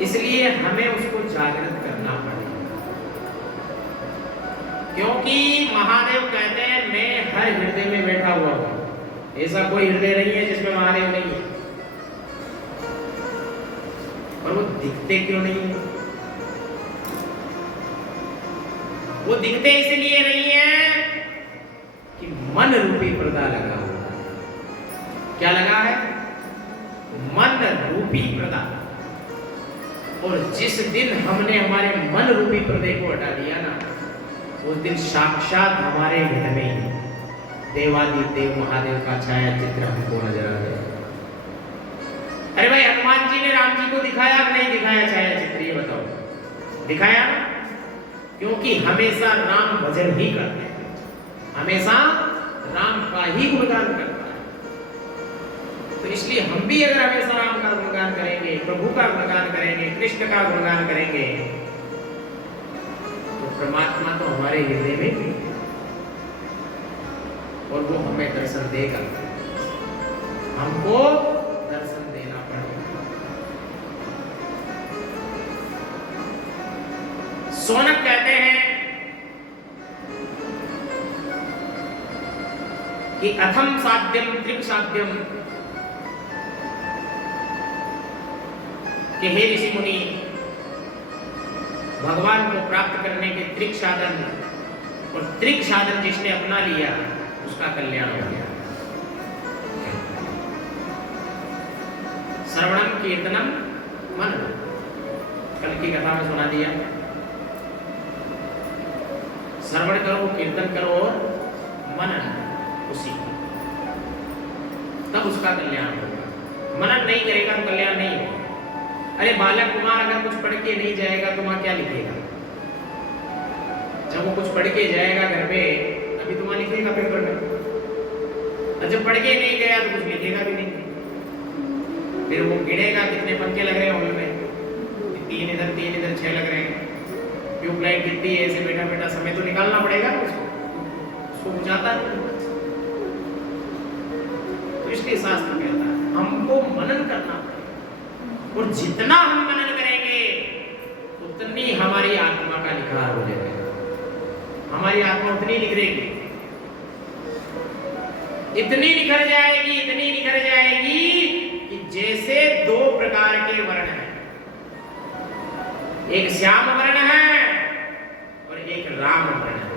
इसलिए हमें उसको जागृत करना पड़ेगा। क्योंकि महादेव कहते हैं मैं हर हृदय में बैठा हुआ हूं। ऐसा कोई हृदय नहीं है जिसमें महादेव नहीं है। और वो दिखते क्यों नहीं है? वो दिखते इसलिए नहीं है कि मन रूपी पर्दा लगा हुआ है। क्या लगा है? मन रूपी पर्दा। और जिस दिन हमने हमारे मन रूपी पर्दे को हटा दिया ना, उस दिन साक्षात हमारे हृदय में देवादिदेव महादेव का छाया चित्र हमको नजर आ गया। अरे भाई, हनुमान जी ने राम जी को दिखाया कि नहीं दिखाया छाया चित्र? ये बताओ। दिखाया, क्योंकि हमेशा राम भजन ही करते हैं, हमेशा राम का ही गुणगान करता है। तो इसलिए हम भी अगर हमेशा राम का गुणगान करेंगे, प्रभु का गुणगान करेंगे, कृष्ण का गुणगान करेंगे, तो परमात्मा तो हमारे हृदय में भी, और वो हमें दर्शन देगा। हमको दर्शन देना पड़ेगा। सोनक कहते हैं कि अथम साध्यम त्रिक साध्यम, कि हे ऋषि मुनि, भगवान को प्राप्त करने के त्रिक साधन, और त्रिक साधन जिसने अपना लिया उसका कल्याण हो गया। श्रवणम कीर्तनम मननम, कल की कथा में सुना दिया। श्रवण करो, कीर्तन करो और मनन उसी का, तब उसका कल्याण होगा। मनन नहीं करेगा तो कल्याण नहीं होगा। अरे बालक कुमार अगर कुछ पढ़ के नहीं जाएगा तो वहां क्या लिखेगा? जब वो कुछ पढ़ के जाएगा घर पे तभी तो वहां लिखेगा पेपर में, और जब पढ़ के नहीं गया तो कुछ लिखेगा भी नहीं। फिर वो गिनेगा कितने पंखे लग रहे हैं हॉल में, 3 इधर 3 इधर 6 लग रहे हैं, ट्यूबलाइट कितनी है, ऐसे बैठा बैठा समय तो निकालना पड़ेगा उसको बुझाता नहीं। तो इसलिए शास्त्र कहता है हमको मनन करना पड़ेगा, और जितना हम मनन करेंगे उतनी हमारी आत्मा का निखार हो जाएगा, हमारी आत्मा उतनी निखरेगी, इतनी निखर जाएगी, इतनी निखर जाएगी कि जैसे 2 प्रकार के वर्ण हैं, एक श्याम वर्ण है और एक राम वर्ण है।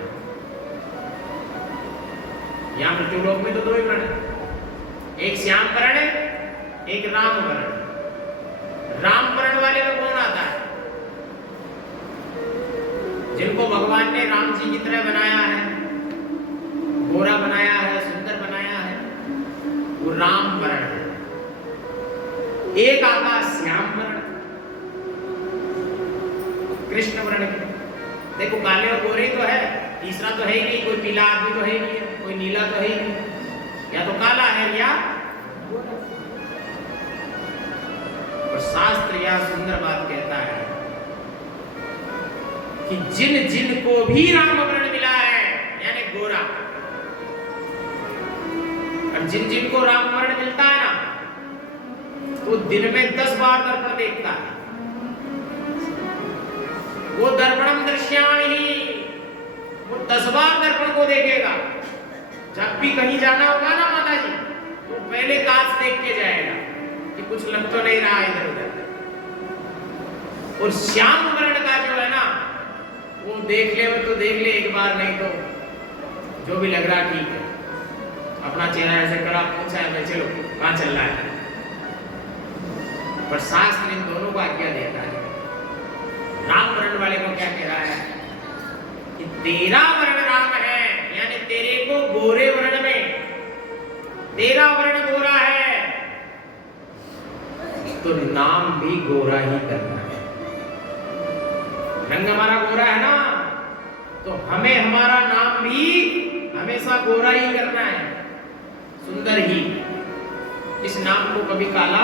यहां मृत्युलोक में तो 2 ही वर्ण है, एक श्याम वर्ण एक राम वर्ण। राम वर्ण वाले में कौन आता है? जिनको भगवान ने राम जी की तरह बनाया है, गोरा बनाया है, सुंदर बनाया है, वो राम वर्ण है। एक आता श्याम वर्ण, कृष्ण वर्ण की। देखो काले और गोरे तो है, तीसरा तो है ही नहीं, कोई पीला आदमी तो है ही नहीं, कोई नीला तो है ही नहीं, या तो काला है या गोरा। और शास्त्र यह सुंदर बात कहता है कि जिन जिन को भी राम वर्ण मिला है यानी गोरा, और जिन जिन को राम वर्ण मिलता है ना, तो दिन में 10 बार दर्पण देखता है। वो दर्पणम दृश्यामि, वो 10 बार दर्पण को देखेगा। जब भी कहीं जाना होगा ना माता जी, तो पहले कांच देख के जाएगा कि कुछ लग तो नहीं रहा इधर उधर। और श्याम वर्ण का जो है ना, वो देख ले तो देख ले एक बार, नहीं तो जो भी लग रहा ठीक है, अपना चेहरा ऐसे करा, पूछा है चलो कहां चल रहा है। पर शास्त्र इन दोनों को आज्ञा देता है। राम वर्ण वाले को क्या कह रहा है कि तेरा वर्ण राम है, यानी तेरे को गोरे वर्ण में, तेरा वर्ण गोरा है तो नाम भी गोरा ही करना है। रंग हमारा गोरा है ना, तो हमें हमारा नाम भी हमेशा गोरा ही करना है, सुंदर ही। इस नाम को कभी काला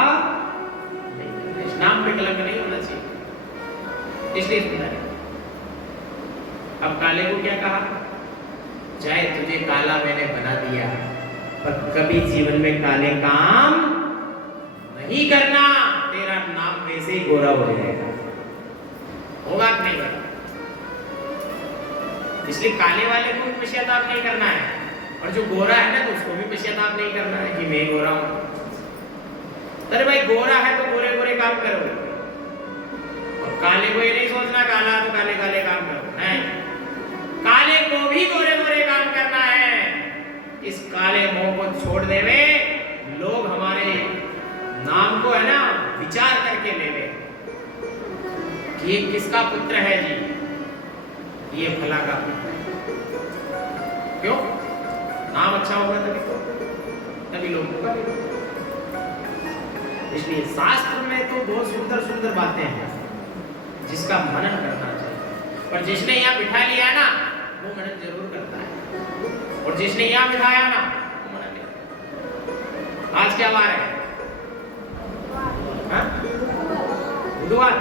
नहीं करना, इस नाम पे कलंक नहीं होना चाहिए, इसलिए सुंदर है। अब काले को क्या कहा? चाहे तुझे काला मैंने बना दिया, पर कभी जीवन में काले काम नहीं करना, तेरा नाम वैसे ही गोरा हो जाएगा। होगा कि नहीं होगा? इसलिए काले वाले को भी पश्चाताप नहीं करना है, और जो गोरा है ना तो उसको भी पश्चाताप नहीं करना है कि मैं गोरा हूं। अरे भाई गोरा है तो गोरे गोरे काम करो, और काले को ये नहीं सोचना काला तो काले काले काम करो, है काले को भी गोरे गोरे काम करना है। इस काले मोह को छोड़ देवे, लोग हमारे नाम को है ना विचार करके ले ले कि ये किसका पुत्र है जी, ये फला का पुत्र है। क्यों? नाम अच्छा होगा तभी लोगों का। इसलिए शास्त्र में तो बहुत सुंदर सुंदर बातें हैं जिसका मनन करना चाहिए, और जिसने यहाँ बिठा लिया ना वो मनन जरूर करता है, और जिसने यहाँ बिठाया ना वो मनन नहीं करता। आज क्या वार है? बुधवार,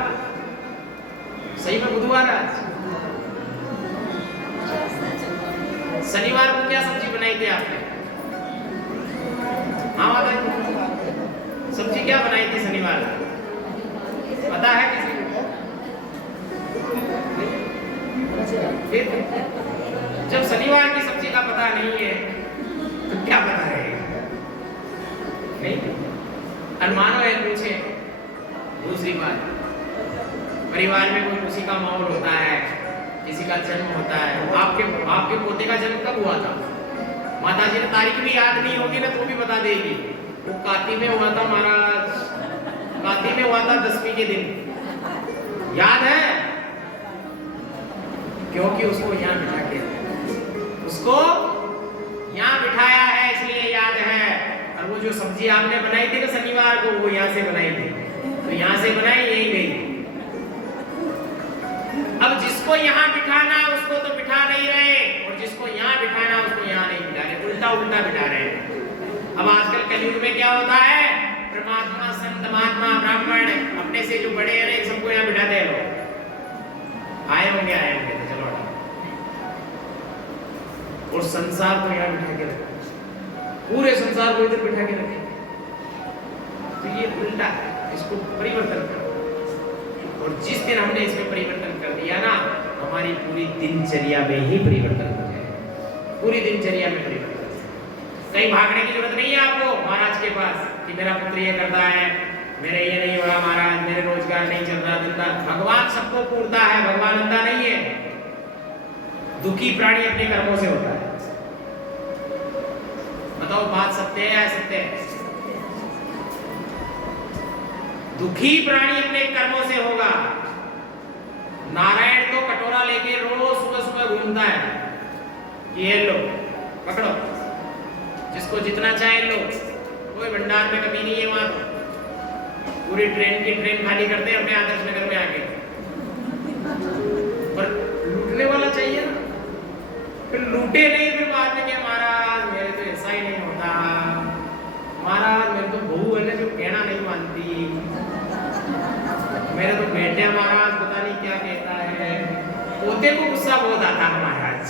सही में बुधवार है आज। शनिवार को क्या सब्जी बनाई थी आपने? हाँ बताइए, सब्जी क्या बनाई थी शनिवार? पता है किसी को? फिर जब शनिवार की सब्जी का पता नहीं है तो क्या पता रहेगा? नहीं, अनुमानो है पूछे। दूसरी बात, परिवार में कोई खुशी का माहौल होता है, किसी का जन्म होता है। आपके पोते का जन्म कब हुआ था? माता जी ने तारीख भी याद नहीं होगी ना तो भी बता देगी, वो काती में हुआ था महाराज, काती में हुआ था 10वीं के दिन। याद है? क्योंकि उसको यहाँ बिठा के इसको यहाँ बिठाया है इसलिए याद है। और वो जो सब्जी आपने बनाई थी ना शनिवार को, वो यहाँ से बनाई थी, तो यहाँ से बनाई यही गई। अब जिसको यहाँ बिठाना उसको तो बिठा नहीं रहे, और जिसको यहाँ बिठाना उसको यहाँ नहीं बिठा रहे, उल्टा उल्टा बिठा रहे हैं। अब आजकल कलयुग में क्या होता है, परमात्मा संत महात्मा ब्राह्मण अपने से जो बड़े हैं सबको यहाँ बिठाते हैं लोग। आए होंगे तो चलो, और संसार को यहाँ बिठा के रखे, पूरे संसार को इधर बिठा के रखे। तो ये उल्टा है, इसको परिवर्तन करो। और जिस दिन हमने इसमें परिवर्तन कर दिया ना, हमारी पूरी दिनचर्या में ही परिवर्तन हो जाए, पूरी दिनचर्या में परिवर्तन। कहीं भागने की जरूरत नहीं है आपको महाराज के पास कि मेरा पुत्र ये करता है, मेरे ये नहीं हो रहा महाराज, मेरे रोजगार नहीं चल रहा धंधा। भगवान सबको पूरता है, भगवान अंधा नहीं है। दुखी प्राणी अपने कर्मों से होता है। बताओ बात सत्य है या असत्य है? दुखी प्राणी अपने कर्मों से होगा। नारायण तो कटोरा लेके रोज सुबह सुबह घूमता है, ये लो पकड़ो, जिसको जितना चाहे लो, कोई भंडार में कमी नहीं है वहां। पूरी ट्रेन खाली करते हैं अपने आदर्श नगर में आके। पर लूटने वाला चाहिए ना, फिर लूटे नहीं, फिर बाद में क्या महाराज मेरे तो ऐसा ही नहीं होता, महाराज मेरे तो बहू है ना जो कहना नहीं मानती, मेरे तो बेटे महाराज पता नहीं क्या कहता है। पोते को गुस्सा बहुत आता है महाराज,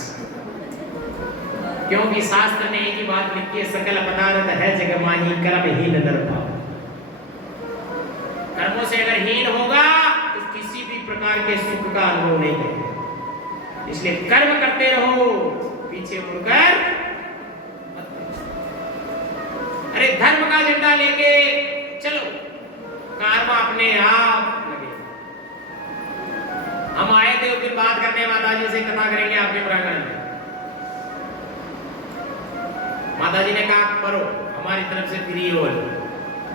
क्योंकि शास्त्र ने एक ही बात लिखी है, सकल पदार्थ है जग माही कर्म ही नदर पाओ। कर्मों से अगर हीन होगा तो किसी भी प्रकार के सुख का अनुभव नहीं है। इसलिए कर्म करते रहो, पीछे मुड़कर मत। अरे धर्म का झंडा लेके चलो, कर्म अपने आप लगे। हम आए थे उस दिन बात करने माता जी से, कथा करेंगे आपके प्रांगण में। माता जी ने कहा करो, हमारी तरफ से फ्री हो।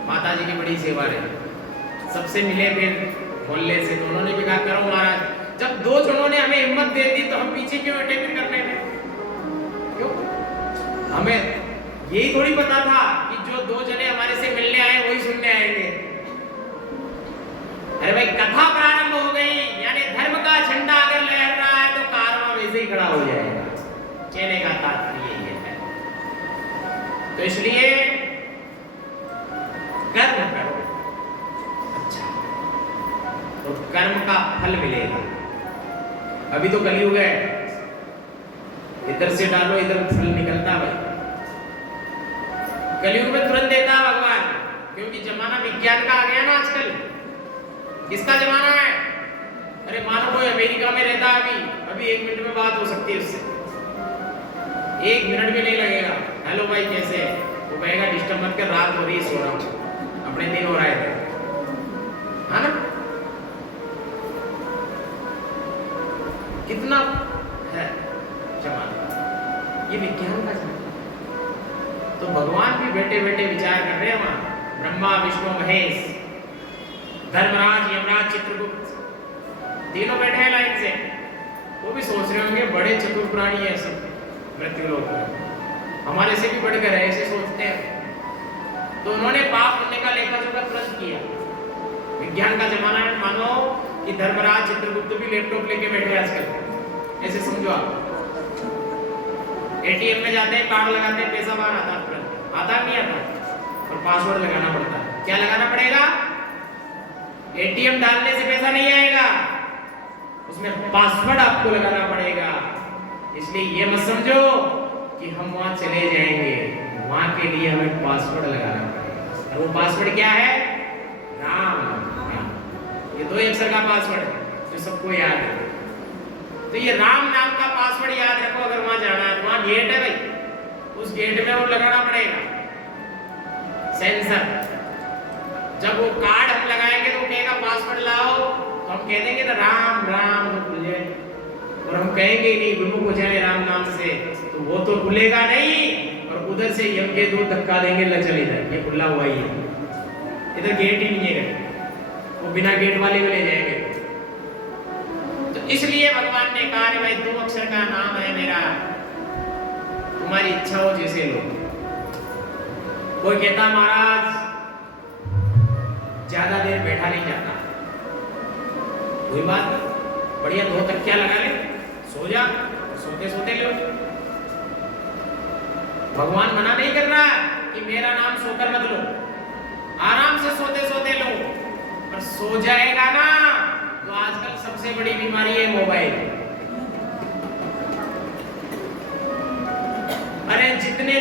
माता जी की बड़ी सेवा रही, सबसे मिले फिर मोहल्ले से, तो उन्होंने भी कहा करो महाराज। जब दो जनों ने हमें हिम्मत दे दी तो हम पीछे क्यों हटे फिर करने में? क्यों? हमें यही थोड़ी पता था कि जो दो जने हमारे से मिलने आए वही सुनने आएंगे। अरे भाई कथा प्रारंभ हो गई, यानी धर्म का झंडा अगर लहर रहा है तो कारवां वैसे ही खड़ा हो जाएगा। कहने का तात्पर्य ये है। तो इसलिए कर्म करो, अच्छा तो कर्म का फल मिलेगा। अभी तो कलयुग है, इधर से डालो इधर फल निकलता भाई। कलयुग में तुरंत देता भगवान, क्योंकि जमाना विज्ञान का आ गया ना आजकल। किसका जमाना है? अरे मानो कोई अमेरिका में रहता है, अभी 1 मिनट में बात हो सकती है उससे, 1 मिनट भी नहीं लगेगा। हेलो भाई कैसे है? वो कहेगा डिस्टर्ब मत कर, रात हो रही है, सो रहा हूं, अपने दिन हो रहा है, हाँ ना? कितना है जमाना, ये विज्ञान का जमाना। तो भगवान भी बैठे बैठे विचार कर रहे हैं वहां, ब्रह्मा विष्णु महेश, धर्मराज यमराज चित्रगुप्त, तीनों बैठे हैं लाइन से। वो भी सोच रहे होंगे बड़े चतुर प्राणी है सब मृत्यु लोक में, हमारे से भी बढ़कर है, ऐसे सोचते हैं। तो उन्होंने पाप पुण्य का लेखा जोखा तुरंत किया। विज्ञान का जमाना है, मानो कि धर्मराज चित्रगुप्त भी लैपटॉप लेके बैठे आजकल, ऐसे समझो आप। एटीएम में जाते हैं, कार्ड लगाते हैं, पैसा बाहर आता तुरंत, आता नहीं आता, और पासवर्ड लगाना पड़ता है। क्या लगाना पड़ेगा? एटीएम डालने से पैसा नहीं आएगा, उसमें पासवर्ड आपको लगाना पड़ेगा। इसलिए ये मत समझो कि हम वहां चले जाएंगे, वहां के लिए हमें पासवर्ड लगाना पड़ेगा। और वो पासवर्ड क्या है? राम। ये 2 अक्षर का पासवर्ड है जो सबको याद है। तो ये राम नाम का पासवर्ड याद रखो। अगर वहां जाना है, वहां गेट है भाई, उस गेट में वो लगाना पड़ेगा सेंसर। जब वो कार्ड हम लगाएंगे तो कहेगा पासवर्ड लाओ, तो हम कह देंगे ना राम राम तो खुल जाए, और हम कहेंगे नहीं गुरमुख हो जाए राम नाम से, तो वो तो खुलेगा नहीं, और उधर से यम के दूर धक्का देंगे, ल चल इधर, ये खुला हुआ ही है, इधर गेट ही नहीं है, वो बिना गेट वाले में ले जाएंगे। तो इसलिए भगवान ने कहा भाई 2 अक्षर का नाम है मेरा, तुम्हारी इच्छा हो जैसे लो। कोई कहता महाराज ज्यादा देर बैठा नहीं जाता, कोई बात नहीं, बढ़िया 2 तकिया लगा ले, सो जा, सोते सोते लो। भगवान मना नहीं कर रहा कि मेरा नाम सोकर मत लो, आराम से सोते सोते लो, पर सो जाएगा ना तो आजकल सबसे बड़ी बीमारी है मोबाइल। अरे जितने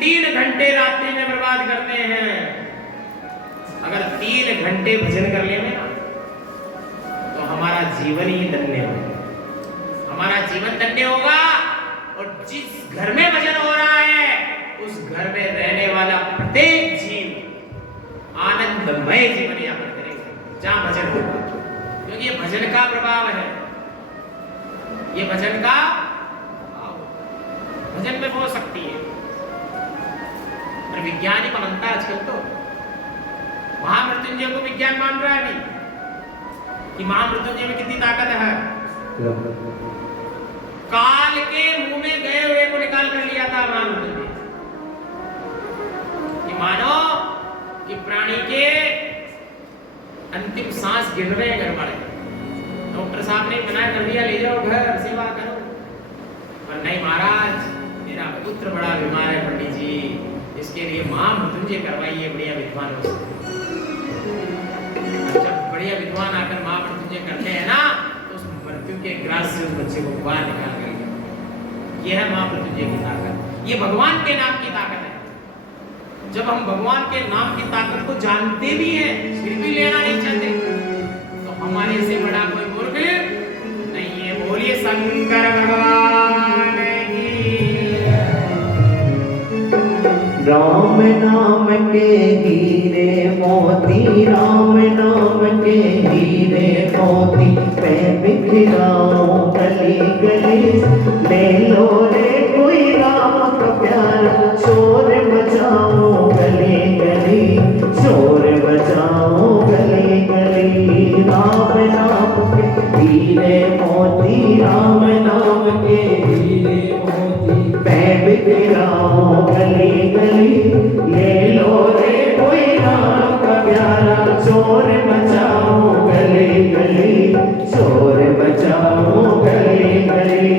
3 घंटे रात्रि में बर्बाद करते हैं, अगर 3 घंटे भजन कर लेंगे ना तो हमारा जीवन ही धन्य होगा, हमारा जीवन धन्य होगा। और जिस घर में भजन हो रहा है उस घर में रहने वाला प्रत्येक जीव आनंदमय जीवन यापन करेगा जहां भजन होगा, क्योंकि ये भजन का प्रभाव है, ये भजन का भजन में हो सकती है। पर विज्ञान ही मानता है आजकल तो, महामृत्युंजय को विज्ञान मान रहा है अभी कि महामृत्युंजय में कितनी ताकत है। काल के मुंह में गए हुए को निकाल कर लिया था महामृत्युंजय। कि मानो कि प्राणी के अंतिम सांस गिर रहे हैं घर वाले, डॉक्टर साहब ने मना कर दिया ले जाओ घर सेवा करो, पर नहीं महाराज मेरा पुत्र बड़ा बीमार है पंडित जी, इसके लिए महामृत्युंजय करवाइए बढ़िया विद्वानों से। जब बढ़िया विद्वान आकर महामृत्युंजय करते हैं ना तो उस मृत्यु के ग्रास से उस बच्चे को बाहर निकाल कर लिया। यह है महामृत्युंजय की ताकत, ये भगवान के नाम की ताकत है। जब हम भगवान के नाम की ताकत को जानते भी हैं फिर भी लेना नहीं चाहते तो हमारे से बड़ा कोई मूर्ख नहीं है। बोलिए शंकर भगवान की। राम नाम के हीरे मोती, राम नाम के हीरे मोती, मैं बिखराऊं गली गली, ले लो रे कोई राम का प्यार, शोर मचाओ गली गली, शोर मचाओ गली गली। राम नाम के हीरे मोती, राम नाम के हीरे मोती, मैं बिखराऊं गली गली, ले लो रे कोई राम का प्यारा, शोर मचाओ गली गली, शोर मचाओ गली गली।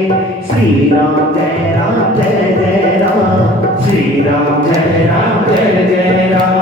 श्री राम जय राम जय जय राम, श्री राम जय राम जय जय राम।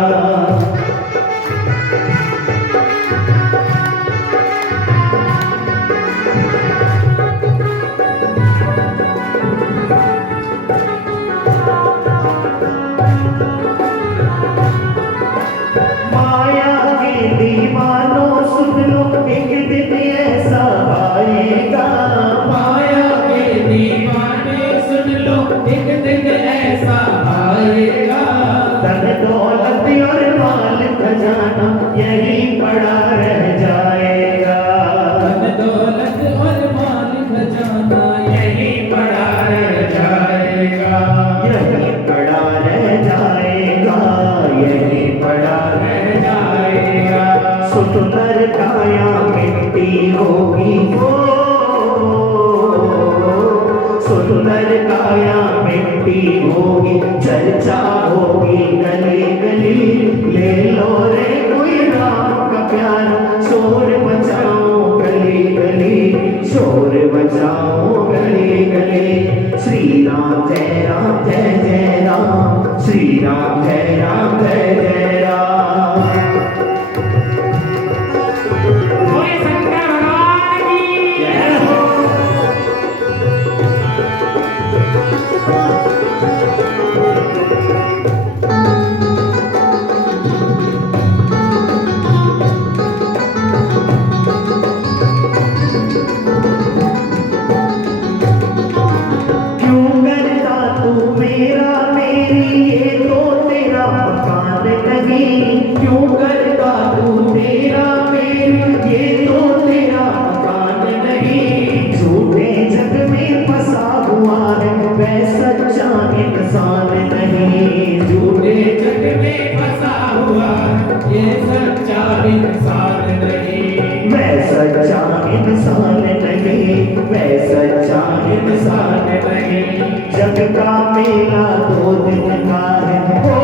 का मेला 2 दिन का है हो,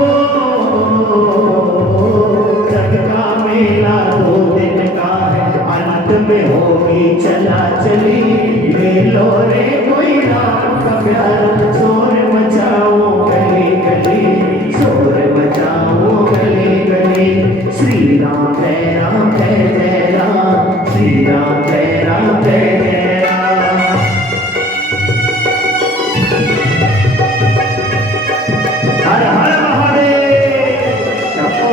जग का मेला 2 दिन का है, अंत में होगी चला चली। ले लो रे कोई राम का प्यार, शोर मचाओ गली गली, शोर मचाओ गली गली। श्री राम जय जय राम, श्री राम जय जय राम। हर हर महादेव। शंभो।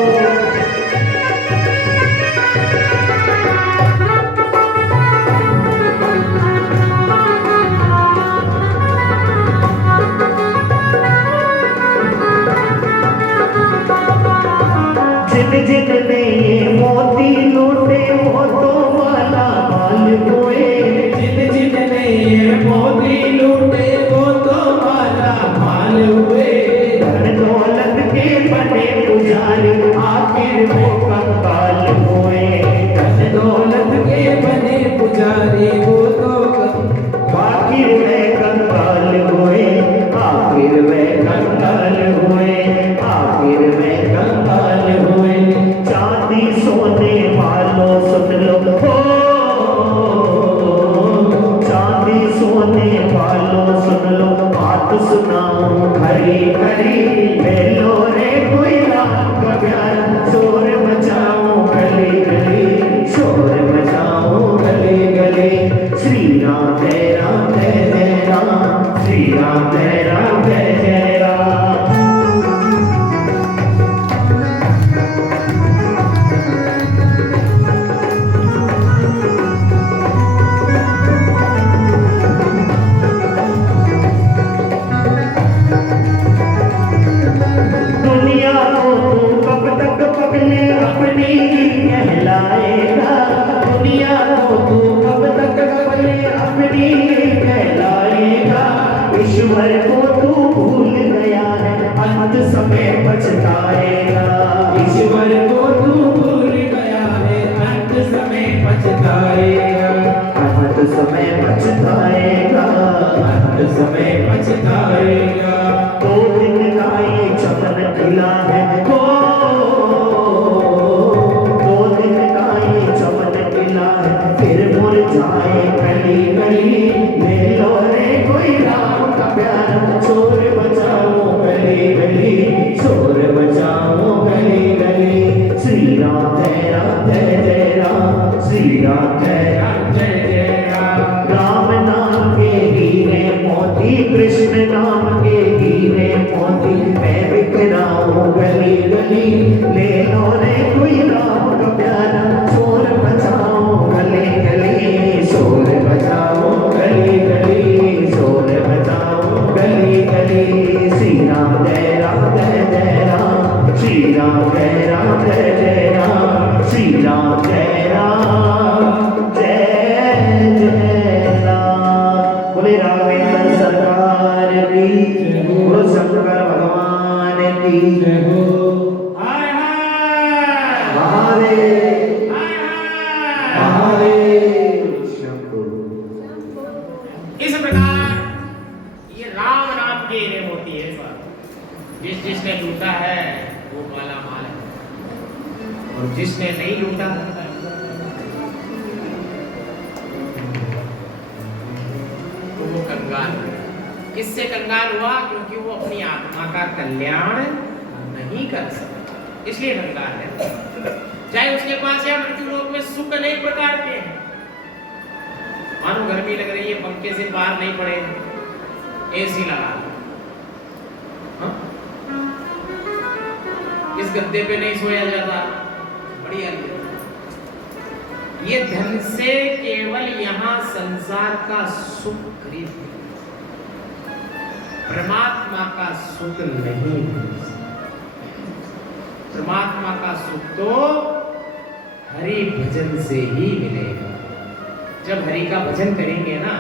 जिन जिन ने ये मोती लूटे वो तो माला माल हुए, जिन जिन ने ये मोती लूटे वो तो माला माल हुए। धन दौलत के बने पुजारी आखिर वो कंगाल हुए, धन दौलत के बने पुजारी वो तो आखिर वे कंगाल हुए, आखिर वे कंगाल हुए, आखिर वे कंगाल हुए। चांदी सोने वालों सुन लो हो, चांदी सोने वालों सुन लो, बात सुनाऊं खरी खरी। ले लो रे कोई राम का प्यार, शोर मचाओ गली गली, शोर मचाओ गली गली। श्री राम जय राम, श्री राम जय जय राम। दुनिया को तू कब तक पगले अपनी कहलाएगा, दुनिया को तू कब तक पगले अपनी कहलाएगा। ईश्वर को तू भूल गया है, अंत समय पछताएगा। ईश्वर को तू भूल गया है, अंत समय पछताएगा, अंत समय पछताएगा, अंत समय पछताएगा। 2 दिन का ये चमन खिला है हो, 2 दिन का ये चमन खिला है, फिर मुरझाए गली गली। ले लो रे कोई राम का प्यार, शोर मचाओ गली गली, शोर मचाओ गली गली। श्री राम जय राम, श्री राम जय जय राम। राम नाम के हीरे मोती, कृष्ण नाम के हीरे मोती, मैं बिखराऊं गली गली। ले लो रे कोई राम का प्यारा, शोर मचाओ गली गली, शोर मचाओ गली गली, शोर मचाओ गली गली। श्री राम जय राम, श्री राम जय राम, श्री राम जय जय राम। बोले राघवेंद्र सरकार की, बोलो शंकर भगवान की जय हो। हाय हाय महादेव हाय हाय। महादेव शंभो। इस प्रकार ये राम नाम के हीरे मोती है सर, जिसने लूटा है वो माला माल है, और जिसने नहीं लूटा तो वो कंगाल है। किससे कंगाल हुआ? क्योंकि वो अपनी आत्मा का कल्याण नहीं कर सकता, इसलिए कंगाल है। चाहे उसके पास या मृत्यु लोक में सुख अनेक प्रकार के हैं, मानो गर्मी लग रही है, पंखे से बाहर नहीं पड़े, एसी लगा लो, हाँ? इस गद्दे पे नहीं सोया जाता, बढ़िया। ये धन से केवल यहाँ संसार का सुख खरीद, परमात्मा का सुख नहीं। परमात्मा का सुख तो हरि भजन से ही मिलेगा। जब हरि का भजन करेंगे ना,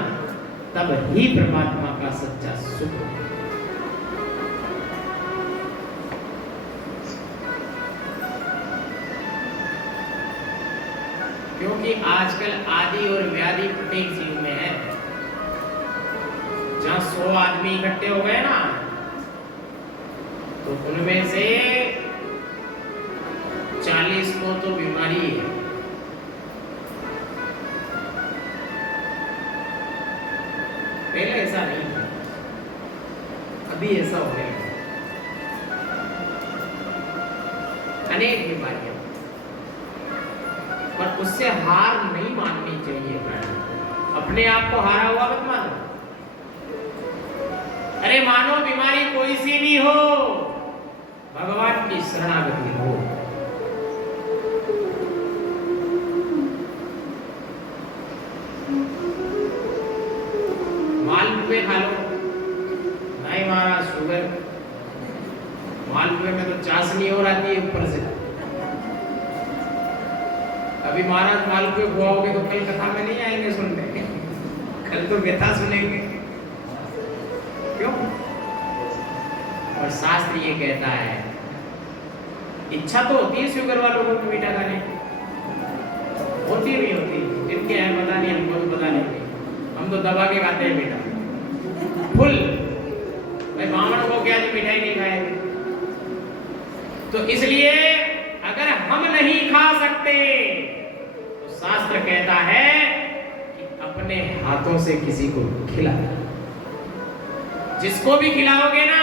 तब ही परमात्मा का सच्चा सुख होगा। क्योंकि आजकल आदि और व्याधि प्रत्येक जीव में है। जहां 100 आदमी इकट्ठे हो गए ना, तो उनमें से 40 को तो बीमारी है। पहले ऐसा नहीं था, अभी ऐसा हो गया। अनेक बीमारियां, पर उससे हार नहीं माननी चाहिए। अपने आप को हारा हुआ मत मानो। अरे मानो बीमारी कोई सी भी हो, भगवान की शरणागति हो। मालपुए खा लो, नहीं महाराज शुगर, मालपुए में तो चाशनी और आती है ऊपर से। अभी महाराज मालपुए खुआओगे तो कल कथा में नहीं आएंगे सुनने, कल तो व्यथा सुनेंगे। क्यों? और शास्त्र ये कहता है, इच्छा तो होती है शुगर वालों को मीठा खाने, होती नहीं होती, इनके हैं पता नहीं, हमको तो पता नहीं, हम तो दबा के खाते हैं मीठा फुल। भाई ब्राह्मण को क्या जो मिठाई नहीं खाएंगे? तो इसलिए अगर हम नहीं खा सकते तो शास्त्र कहता है कि अपने हाथों से किसी को खिला। जिसको भी खिलाओगे ना,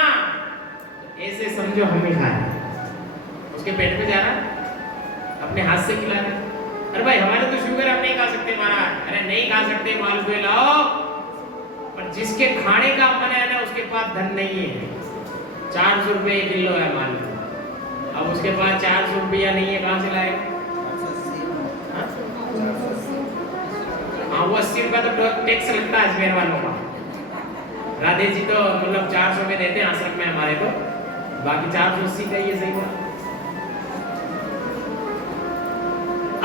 ऐसे समझो हम ही खाए, उसके पेट में जा रहा, अपने हाथ से खिला रहे। अरे भाई हमारे तो शुगर, हम नहीं खा सकते महाराज। अरे नहीं खा सकते, मालपुए लाओ, पर जिसके खाने का मन है ना, उसके पास धन नहीं है। 400 रुपये किलो है मालपुआ, अब उसके पास 400 रुपया नहीं है, कहां से लाएगा? हाँ, वो 80 रुपया तो टैक्स लगता है अजमेर वालों का। राधे जी तो मतलब 400 में देते हैं आश्रम में हमारे को, बाकी 480 का ये सही हुआ।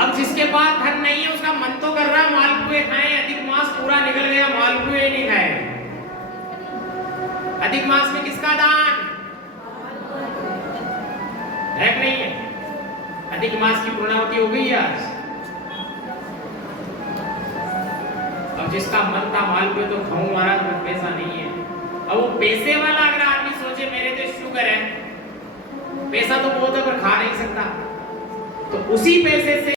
अब जिसके पास धन नहीं है, उसका मन तो कर रहा है मालपुए खाएं, अधिक मास पूरा निकल गया, मालपुए नहीं खाए। अधिक मास में किसका दान है? नहीं है। अधिक मास की पूर्णाहुति हो गई आज। अब जिसका मन था मालपुए तो खाऊं महाराज, पर पैसा नहीं है। अब वो पैसे वाला अगर आदमी सोचे मेरे तो शुगर है, पैसा तो बहुत है पर खा नहीं सकता, तो उसी पैसे से